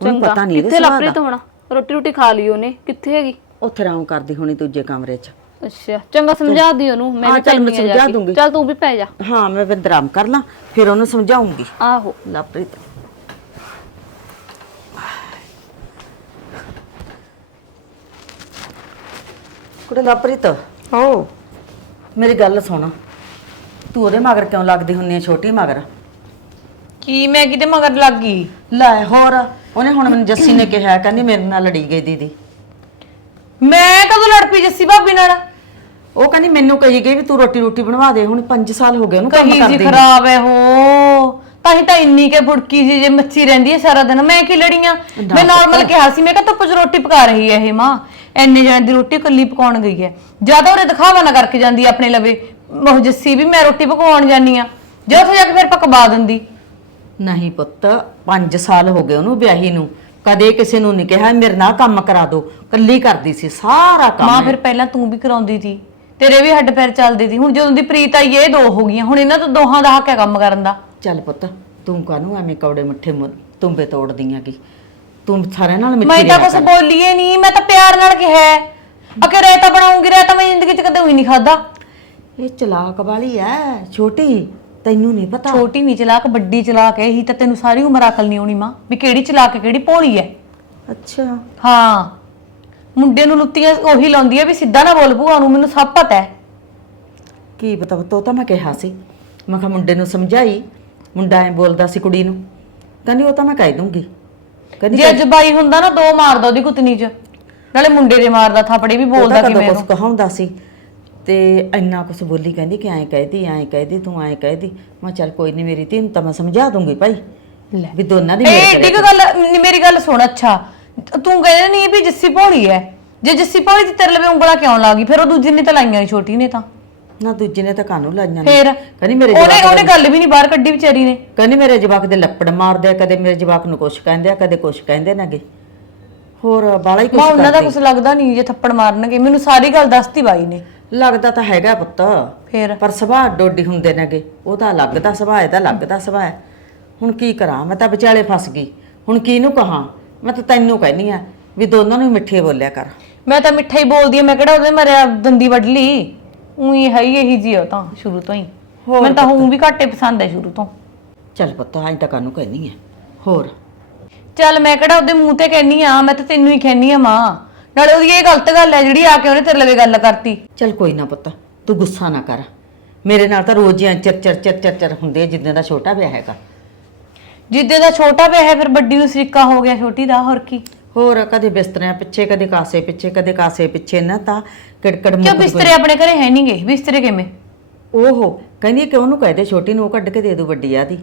ਉਹਨੂੰ ਚੰਗਾ। ਪਤਾ ਨਹੀਂ ਇਹਦੇ ਕਿੱਥੇ ਸੁਭਾਅ ਲਾਪ੍ਰੀਤ ਦਾ। ਹੁਣ? ਰੋਟੀ ਰੋਟੀ ਖਾ ਲਈ ਉਹਨੇ। ਕਿੱਥੇ ਹੈਗੀ? ਉੱਥੇ ਆਰਾਮ ਕਰਦੀ ਹੋਣੀ ਦੂਜੇ ਕਮਰੇ 'ਚ। ਅੱਛਾ। ਚੰਗਾ ਸਮਝਾ ਦੀ ਉਹਨੂੰ। ਮੈਂ ਹਾਂ, ਵੀ ਚੱਲ ਮੈਂ ਆ ਜਾ ਸਮਝਾ ਕੇ। ਦੂੰਗੀ। ਚੱਲ ਤੂੰ ਵੀ ਪੈ ਜਾ। ਹਾਂ ਮੈਂ ਫਿਰ ਆਰਾਮ ਕਰ ਲਾਂ। ਫਿਰ ਉਹਨੂੰ ਸਮਝਾਉਂਗੀ। ਆਹੋ। ਲਵਪ੍ਰੀਤ। ਕੁੜੇ ਲਵਪ੍ਰੀਤ। ਹੋ। ਮੇਰੀ ਗੱਲ ਸੁਣ। ਤੂੰ ਉਹਦੇ ਮਗਰ ਕਿਉਂ ਲੱਗਦੀ ਹੁੰਨੀ ਆ ਛੋਟੀ ਮਗਰ? ਕੀ ਮੈਂ ਕਿਤੇ ਮਗਰ ਲੱਗ ਗਈ? ਲੈ ਹੋਰ ਉਹਨੇ ਹੁਣ ਮੈਨੂੰ ਜੱਸੀ ਨੇ ਕਿਹਾ ਕਹਿੰਦੀ ਮੇਰੇ ਨਾਲ ਲੜੀ ਗਈ ਦੀਦੀ। ਮੈਂ ਕਦੋਂ ਲੜ ਪਈ ਜੱਸੀ ਭਾਬੀ ਨਾਲ। ਉਹ ਕਹਿੰਦੀ ਮੈਨੂੰ ਕਹੀ ਗਈ ਵੀ ਤੂੰ ਰੋਟੀ ਰੋਟੀ ਬਣਵਾ ਦੇ ਹੁਣ 5 ਸਾਲ ਹੋ ਗਏ ਉਹਨੂੰ ਕੰਮ ਕਹੀ ਜੀ ਕਰਦੇ ਨੂੰ। ਖਰਾਬ ਹੈ ਹੋ। ਤਾਂ ਹੀ ਤਾਂ ਇੰਨੀ ਕੇ ਫੁੜਕੀ ਸੀ ਜੇ ਮੱਛੀ ਰਹਿੰਦੀ ਹੈ ਸਾਰਾ ਦਿਨ। ਮੈਂ ਕੀ ਲੜੀਆਂ ਮੈਂ ਨਾਰਮਲ ਕਿਹਾ ਸੀ ਮੈਂ ਕਿਹਾ ਧੁੱਪ 'ਚ ਰੋਟੀ ਪਕਾ ਰਹੀ ਹੈ ਇਹ ਮਾਂ। ਐਨੇ ਜਣੇ ਦੀ ਰੋਟੀ ਕੱਲੀ ਪਕਾਉਣ ਗਈ ਹੈ ਜ਼ਿਆਦਾ ਉਹਨੇ ਦਿਖਾਵਾ ਨਾ ਕਰਕੇ ਜਾਂਦੀ ਹੈ ਆਪਣੇ ਲਵੇ। ਉਹ ਜੱਸੀ ਵੀ ਮੈਂ ਰੋਟੀ ਪਕਾਉਣ ਜਾਨੀ ਆ ਜੇ ਉੱਥੇ ਜਾ ਕੇ ਫਿਰ ਪਕਵਾ ਦਿੰਦੀ। ਨਹੀਂ ਪੁੱਤ 5 ਸਾਲ ਹੋ ਗਏ ਉਹਨੂੰ ਵਿਆਹੀ ਨੂੰ। ਕਦੇ ਕਿਸੇ ਨੂੰ ਨਹੀਂ ਕਿਹਾ ਮੇਰੇ ਨਾਲ ਕੰਮ ਕਰਾ ਦੋ। ਕੱਲੀ ਕਰਦੀ ਸੀ ਸਾਰਾ ਕੰਮ ਮਾਂ ਫਿਰ ਪਹਿਲਾਂ ਤੂੰ ਵੀ ਕਰਾਉਂਦੀ ਸੀ। ਤੇਰੇ ਵੀ ਹੱਡ ਪੈਰ ਚੱਲਦੇ ਸੀ। ਹੁਣ ਜਦੋਂ ਦੀ ਪ੍ਰੀਤ ਆਈ ਇਹ ਦੋ ਹੋ ਗਈਆਂ। ਹੁਣ ਇਹਨਾਂ ਤੋਂ ਦੋਹਾਂ ਦਾ ਹੱਕ ਹੈ ਕੰਮ ਕਰਨ ਦਾ। ਚੱਲ ਪੁੱਤ ਤੂੰ ਕਾਹਨੂੰ ਐਵੇਂ ਕੌੜੇ ਮਿੱਠੇ ਮੁ- ਤੁੰਬੇ ਤੋੜਦੀਆਂ ਕੀ? ਤੂੰ ਸਾਰਿਆਂ ਨਾਲ ਮਿੱਠੀ ਮੈਂ ਤਾਂ ਰਿਹਾ ਕੁਝ ਕਰ। ਬੋਲੀਏ ਨਹੀਂ ਮੈਂ ਤਾਂ ਪਿਆਰ ਨਾਲ ਕਿਹਾ ਹੈ। ਅਕੇ ਰਾਇਤਾ ਬਣਾਉਂਗੀ ਰਾਇਤਾ ਮੈਂ ਜ਼ਿੰਦਗੀ 'ਚ ਕਦੇ ਹੋਈ ਨਹੀਂ ਖਾਦਾ ਇਹ ਚਲਾਕ ਵਾਲੀ ਐ ਛੋਟੀ ਤੈਨੂੰ ਨਹੀਂ ਪਤਾ। ਛੋਟੀ ਨਹੀਂ ਚਲਾਕ ਵੱਡੀ ਚਲਾਕ ਹੈ ਇਹੀ ਤਾਂ ਤੈਨੂੰ ਸਾਰੀ ਉਮਰ ਅਕਲ ਨਹੀਂ ਆਉਣੀ ਮਾਂ ਵੀ ਕਿਹੜੀ ਚਲਾਕ ਹੈ ਕਿਹੜੀ ਭੋਲੀ ਹੈ ਅੱਛਾ। ਹਾਂ। ਮੁੰਡੇ ਨੂੰ ਲੁੱਤੀਆਂ ਉਹੀ ਲਾਉਂਦੀ ਹੈ ਵੀ ਸਿੱਧਾ ਨਾ ਬੋਲ ਭੂਆ ਨੂੰ ਮੈਨੂੰ ਸਭ ਪਤਾ ਹੈ ਕੀ ਪਤਾ ਤੋ ਤਾਂ ਮੈਂ ਕਿਹਾ ਸੀ। ਮੈਂ ਕਿਹਾ ਮੁੰਡੇ ਨੂੰ ਸਮਝਾਈ ਮੁੰਡਾ ਐ ਬੋਲਦਾ ਸੀ ਕੁੜੀ ਨੂੰ। ਕਹਿੰਦੀ ਉਹ ਤਾਂ ਮੈਂ ਕਹਿ ਦੂੰਗੀ। ਕਹਿੰਦੀ ਜੇ ਅੱਜ ਬਾਈ ਹੁੰਦਾ ਨਾ ਦੋ ਮਾਰਦਾ ਉਹਦੀ ਕੁੱਤਨੀ 'ਚ। ਨਾਲੇ ਮੁੰਡੇ ਦੇ ਮਾਰਦਾ ਥਾਪੜੇ ਵੀ ਬੋਲਦਾ ਕਿਵੇਂ ਕਿਵੇਂ ਕਹਾਉਂਦਾ ਸੀ। ਤੇ ਇੰਨਾ ਕੁਛ ਬੋਲੀ ਕਹਿੰਦੀ ਕਿ ਐਂ ਕਹਿਦੀ ਐਂ ਕਹਿਦੀ ਤੂੰ ਐਂ ਕਹਿਦੀ ਮੈਂ ਚੱਲ ਕੋਈ ਨਹੀਂ ਮੇਰੀ ਧੀ ਨੂੰ ਤਾਂ ਮੈਂ ਸਮਝਾ ਦੂੰਗੀ ਭਾਈ ਵੀ ਦੋਨਾਂ ਦੀ ਇਹ ਮੇਲ ਏਡੀ ਕੁ ਗੱਲ ਨੀ, ਮੇਰੀ ਗੱਲ ਸੁਣ ਅੱਛਾ। ਤੂੰ ਕਹਿੰਦਾ ਨਹੀਂ ਵੀ ਜੱਸੀ ਭੋਲੀ ਹੈ ਜੇ ਜੱਸੀ ਭੋਲੀ ਤੇ ਤੇਰੇ ਲਵੇ ਉਂਗਲਾ ਕਿਉਂ ਲਾ ਗਈ? ਫਿਰ ਉਹ ਦੂਜੀ ਨੇ ਤਾਂ ਲਾਈਆਂ ਨੀ, ਛੋਟੀ ਨੇ ਤਾਂ। ਨਾ ਦੂਜੇ ਨੇ ਤਾਂ ਕਾਨੂੰ ਲਾਈਆਂ ਨੇ? ਫੇਰ ਕਹਿੰਦੀ ਮੇਰੇ ਉਹਨੇ ਜਵਾਕ ਉਹਨੇ ਗੱਲ ਵੀ ਨਹੀਂ ਬਾਹਰ ਕੱਢੀ ਵਿਚਾਰੀ ਨੇ। ਕਹਿੰਦੀ ਮੇਰੇ ਜਵਾਕ ਦੇ ਲੱਪੜ ਮਾਰਦੇ ਆ ਕਦੇ ਮੇਰੇ ਜਵਾਕ ਨੂੰ ਕੁਛ ਕਹਿੰਦੇ ਆ ਕਦੇ ਕੁਛ ਕਹਿੰਦੇ ਨੇਗੇ। ਹੋਰ ਬਾਲਾ ਹੀ ਕੁਛ ਮਾਂ ਉਹਨਾਂ ਦਾ। ਕੁਝ ਲੱਗਦਾ ਨਹੀਂ ਜੇ ਥੱਪੜ ਮਾਰਨਗੇ। ਮੈਨੂੰ ਸਾਰੀ ਗੱਲ ਦੱਸਤੀ ਬਾਈ ਨੇ। ਲੱਗਦਾ ਤਾਂ ਹੈਗਾ ਪੁੱਤ। ਫੇਰ? ਪਰ ਸੁਭਾਅ ਡੋਡੀ ਹੁੰਦੇ ਨੇਗੇ। ਉਹਦਾ ਅਲੱਗ ਦਾ ਸੁਭਾਅ ਇਹਦਾ ਅਲੱਗ ਦਾ ਸੁਭਾਅ। ਹੈ ਹੁਣ ਕੀ ਕਰਾਂ? ਮੈਂ ਤਾਂ ਵਿਚਾਲੇ ਫਸ ਗਈ। ਹੁਣ ਕਿਹਨੂੰ ਕਹਾਂ? ਮੈਂ ਤਾਂ ਤੈਨੂੰ ਕਹਿਨੀ ਆ ਵੀ ਦੋਨਾਂ ਨੂੰ ਮਿੱਠੇ ਬੋਲਿਆ ਕਰ। ਮੈਂ ਤਾਂ ਮਿੱਠਾ ਹੀ ਬੋਲਦੀ ਆ। ਮੈਂ ਕਿਹੜਾ ਉਹਦੇ ਮਰਿਆ ਦੰਦੀ ਵੱਢ ਲਈ? ਉਹੀ ਹੈ ਹੀ ਇਹੀ ਜੀ ਉਹ ਤਾਂ ਸ਼ੁਰੂ ਤੋਂ ਹੀ। ਹੋਰ ਮੈਨੂੰ ਤਾਂ ਹੂੰ ਵੀ ਘੱਟੇ ਪਸੰਦ ਹੈ ਸ਼ੁਰੂ ਤੋਂ। ਚੱਲ ਪੁੱਤ ਐਂ ਤਾਂ ਕਾਨੂੰ ਕਹਿਨੀ ਆ। ਹੋਰ? ਚੱਲ ਮੈਂ ਕਿਹੜਾ ਉਹਦੇ ਮੂੰਹ ਤੇ ਕਹਿਨੀ ਆ? ਮੈਂ ਤਾਂ ਤੈਨੂੰ ਹੀ ਕਹਿਨੀ ਆ ਮਾਂ। ਨਾਲੇ ਉਹਦੀ ਇਹ ਗਲਤ ਗੱਲ ਹੈ ਜਿਹੜੀ ਆ ਕੇ ਉਹਨੇ ਤੇਰੇ ਲਵੇ ਗੱਲ ਕਰਤੀ। ਚੱਲ ਕੋਈ ਨਾ ਪੁੱਤ ਤੂੰ ਗੁੱਸਾ ਨਾ ਕਰ। ਮੇਰੇ ਨਾਲ ਤਾਂ ਰੋਜ਼ ਹੀ ਐਂ ਚਰ ਚਰ ਚਰ ਚਰ ਚਰ ਹੁੰਦੇ ਆ ਜਿੱਦਾਂ ਦਾ ਛੋਟਾ ਵਿਆਹ ਹੈਗਾ। ਜਿੱਦੇ ਦਾ ਛੋਟਾ ਪਿਆ ਹੈ ਫਿਰ ਵੱਡੀ ਨੂੰ ਸਰੀਕਾ ਹੋ ਗਿਆ ਛੋਟੀ ਦਾ ਹੋਰ ਕੀ? ਹੋਰ ਕਦੇ ਬਿਸਤਰਿਆਂ ਪਿੱਛੇ ਕਦੇ ਕਾਸੇ ਪਿੱਛੇ ਕਦੇ ਕਾਸੇ ਪਿੱਛੇ ਨਾ ਤਾਂ ਕਿੜਕੜ ਕਿਉਂ ਮੁੱਕ ਬਿਸਤਰੇ ਆਪਣੇ ਘਰੇ ਹੈ ਨਹੀਂਗੇ ਬਿਸਤਰੇ ਕਿਵੇਂ? ਓਹੋ ਕਹਿੰਦੀ ਕਿ ਉਹਨੂੰ ਕਹਿ ਦੇ ਛੋਟੀ ਨੂੰ ਉਹ ਕੱਢ ਕੇ ਦੇ ਦੂ ਵੱਡੀ ਆ ਦੀ।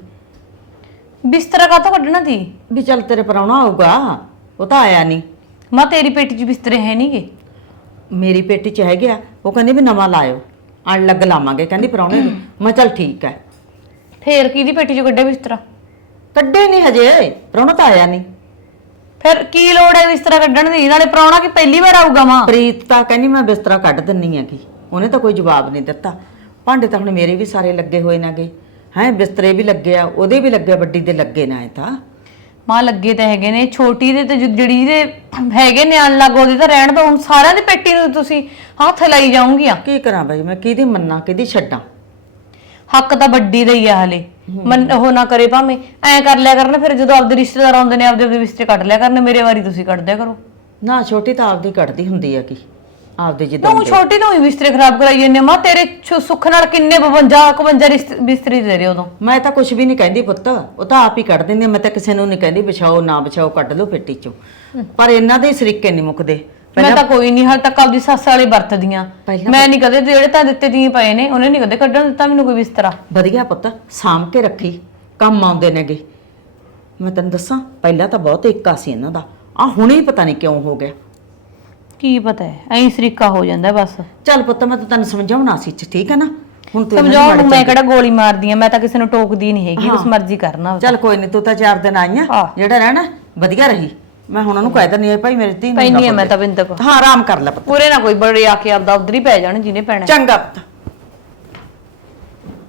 ਬਿਸਤਰਾ ਕਾਹਤੋਂ ਕੱਢਣਾ ਤੀ? ਵੀ ਚੱਲ ਤੇਰੇ ਪਰਾਉਣਾ ਆਊਗਾ ਉਹ ਤਾਂ ਆਇਆ ਨਹੀਂ ਮਾਂ ਤੇਰੀ ਪੇਟੀ 'ਚ ਬਿਸਤਰੇ ਹੈ ਨਹੀਂਗੇ ਮੇਰੀ ਪੇਟੀ ਚ ਹੈਗੇ ਆ ਉਹ ਕਹਿੰਦੀ ਵੀ ਨਵਾਂ ਲਾਇਓ। ਅਣ ਲੱਗ ਲਾਵਾਂਗੇ ਕਹਿੰਦੀ ਪਰਾਉਣੇ ਨੂੰ। ਮੈਂ ਚੱਲ ਠੀਕ ਹੈ। ਫੇਰ ਕਿਹਦੀ ਪੇਟੀ 'ਚ ਕੱਢਿਆ ਬਿਸਤਰਾ? ਕੱਢੇ ਨਹੀਂ ਹਜੇ ਪਰਾਉਣਾ ਤਾਂ ਆਇਆ ਨਹੀਂ ਫਿਰ ਕੀ ਲੋੜ ਹੈ ਬਿਸਤਰਾ ਕੱਢਣ ਦੀ? ਨਾਲੇ ਪ੍ਰਾਹੁਣਾ ਕੀ ਪਹਿਲੀ ਵਾਰ ਆਊਗਾ ਮਾਂ? ਪ੍ਰੀਤ ਤਾਂ ਕਹਿੰਦੀ ਮੈਂ ਬਿਸਤਰਾ ਕੱਢ ਦਿੰਨੀ ਆ ਕੀ। ਉਹਨੇ ਤਾਂ ਕੋਈ ਜਵਾਬ ਨਹੀਂ ਦਿੱਤਾ। ਭਾਂਡੇ ਤਾਂ ਹੁਣ ਮੇਰੇ ਵੀ ਸਾਰੇ ਲੱਗੇ ਹੋਏ ਨਾਗੇ। ਹੈਂ ਬਿਸਤਰੇ ਵੀ ਲੱਗੇ ਆ ਉਹਦੇ ਵੀ ਲੱਗੇ ਵੱਡੀ ਦੇ ਲੱਗੇ ਨਾ ਇਹ ਤਾਂ। ਮਾਂ ਲੱਗੇ ਤਾਂ ਹੈਗੇ ਨੇ ਛੋਟੀ ਦੇ ਤੇ ਜ- ਜਿਹੜੀ ਦੇ ਹੈਗੇ ਨਿਆਣ ਲੱਗ ਉਹਦੇ ਤਾਂ ਰਹਿਣ ਦੋ ਹੁਣ ਸਾਰਿਆਂ ਦੀ ਪੇਟੀ ਨੂੰ ਤੁਸੀਂ ਹੱਥ ਲਾਈ ਜਾਉਂਗੀਆਂ ਕੀ ਕਰਾਂ ਬਈ ਮੈਂ ਕਿਹਦੀ ਮੰਨਾਂ ਕਿਹਦੀ ਛੱਡਾਂ? ਹੱਕ ਤਾਂ ਵੱਡੀ ਦਾ ਹੀ ਆ ਹਲੇ। ਮਨ ਉਹ ਨਾ ਕਰੇ ਭਾਵੇਂ ਐ ਕਰ ਲਿਆ ਕਰਨ ਫਿਰ ਜਦੋਂ ਆਪਦੇ ਰਿਸ਼ਤੇਦਾਰ ਆਉਂਦੇ ਨੇ ਆਪਦੇ ਆਪਦੇ ਬਿਸਤਰੇ ਕੱਢ ਲਿਆ ਕਰਨ ਮੇਰੇ ਵਾਰੀ ਤੁਸੀਂ ਕੱਢ ਦਿਆ ਕਰੋ। ਨਾ ਛੋਟੀ ਤਾਂ ਆਪਦੀ ਕੱਢਦੀ ਹੁੰਦੀ ਆ ਕੀ ਆਪਦੇ ਜਿੱਦਾਂ ਤੂੰ ਛੋਟੀ ਨੂੰ ਹੀ ਬਿਸਤਰੇ ਖਰਾਬ ਕਰਾਈ ਜੰਨੇ ਮਾਂ ਤੇਰੇ ਛ- ਸੁੱਖ ਨਾਲ ਕਿੰਨੇ 52 51 ਰਿਸ਼ਤੇ- ਬਿਸਤਰੇ ਦੇ ਰਹੇ ਉਦੋਂ ਮੈਂ ਤਾਂ ਕੁਝ ਵੀ ਨਹੀਂ ਕਹਿੰਦੀ ਪੁੱਤ। ਉਹ ਤਾਂ ਆਪ ਹੀ ਕੱਢ ਦਿੰਦੇ ਆ। ਮੈਂ ਤਾਂ ਕਿਸੇ ਨੂੰ ਨਹੀਂ ਕਹਿੰਦੀ ਵਿਛਾਓ ਨਾ ਵਿਛਾਓ ਕੱਢ ਲਓ ਪੇਟੀ ਚੋਂ ਪਰ ਇਹਨਾਂ ਦੇ ਸਰੀਕੇ ਨਹੀਂ ਮੁੱਕਦੇ। ਮੈਂ ਤਾਂ ਕੋਈ ਨਹੀਂ ਹਾਲ ਤੱਕ ਆਪਦੀ ਸੱਸ ਵਾਲੇ ਵਰਤਦੀਆਂ। ਪਹਿਲਾਂ ਮੈਂ ਨਹੀਂ ਕਦੇ ਜਿਹੜੇ ਤਾਂ ਦਿੱਤੇ ਦੀਆਂ ਪਏ ਨੇ ਉਹਨੇ ਨਹੀਂ ਕਦੇ ਕੱਢਣ ਦਿੱਤਾ ਮੈਨੂੰ ਕੋਈ ਬਿਸਤਰਾ। ਵਧੀਆ ਪੁੱਤ ਸਾਂਭ ਕੇ ਰੱਖੀ। ਕੰਮ ਆਉਂਦੇ ਨੇਗੇ। ਮੈਂ ਤੈਨੂੰ ਦੱਸਾਂ ਪਹਿਲਾਂ ਤਾਂ ਬਹੁਤ ਏਕਾ ਸੀ ਇਹਨਾਂ ਦਾ। ਆ ਹੁਣੇ ਹੀ ਪਤਾ ਨਹੀਂ ਕਿਉਂ ਹੋ ਗਿਆ। ਕੀ ਪਤਾ ਹੈ? ਐਂ ਸਰੀਕਾ ਹੋ ਜਾਂਦਾ ਬਸ। ਚੱਲ ਪੁੱਤ ਮੈਂ ਤਾਂ ਤੈਨੂੰ ਸਮਝਾਉਣਾ ਸੀ ਠੀਕ ਹੈ ਨਾ? ਹੁਣ ਤੂੰ ਇਹਨਾਂ ਸਮਝਾਉਣ ਨੂੰ ਮੈਂ ਕਿਹੜਾ ਗੋਲੀ ਮਾਰਦੀ ਆ ਮੈਂ ਤਾਂ ਕਿਸੇ ਨੂੰ ਟੋਕਦੀ ਨਹੀਂ ਹੈਗੀ ਉਸ ਮਰਜ਼ੀ ਕਰਨਾ ਚੱਲ ਕੋਈ ਨਹੀਂ ਤੂੰ ਤਾਂ ਚਾਰ ਦਿਨ ਆਈਆਂ ਹਾਂ। ਜਿਹੜਾ ਰਹਿਣਾ ਵਧੀਆ ਰਹੀ। ਮੈਂ ਹੁਣ ਉਹਨੂੰ ਕਹਿ ਦਿੰਦੀ ਆ ਭਾਈ ਮੇਰੀ ਧੀ ਨੂੰ ਪੈਣੀ ਆ ਮੈਂ। ਤਾਂ ਬਿੰਦ ਕੋ ਹਾਂ ਆਰਾਮ ਕਰ ਲੈ ਪੁੱਤ। ਪੂਰੇ ਨਾ ਕੋਈ ਬੜੇ ਆ ਕੇ ਆਪਦਾ ਉਧਰ ਹੀ ਪੈ ਜਾਣ ਜਿਹਨੇ ਪੈਣਾ। ਚੰਗਾ ਪੁੱਤ।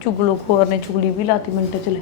ਚੁਗਲੋ ਖੋਰ ਨੇ ਚੁਗਲੀ ਵੀ ਲਾਤੀ ਮਿੰਟ ਚ ਲੈ।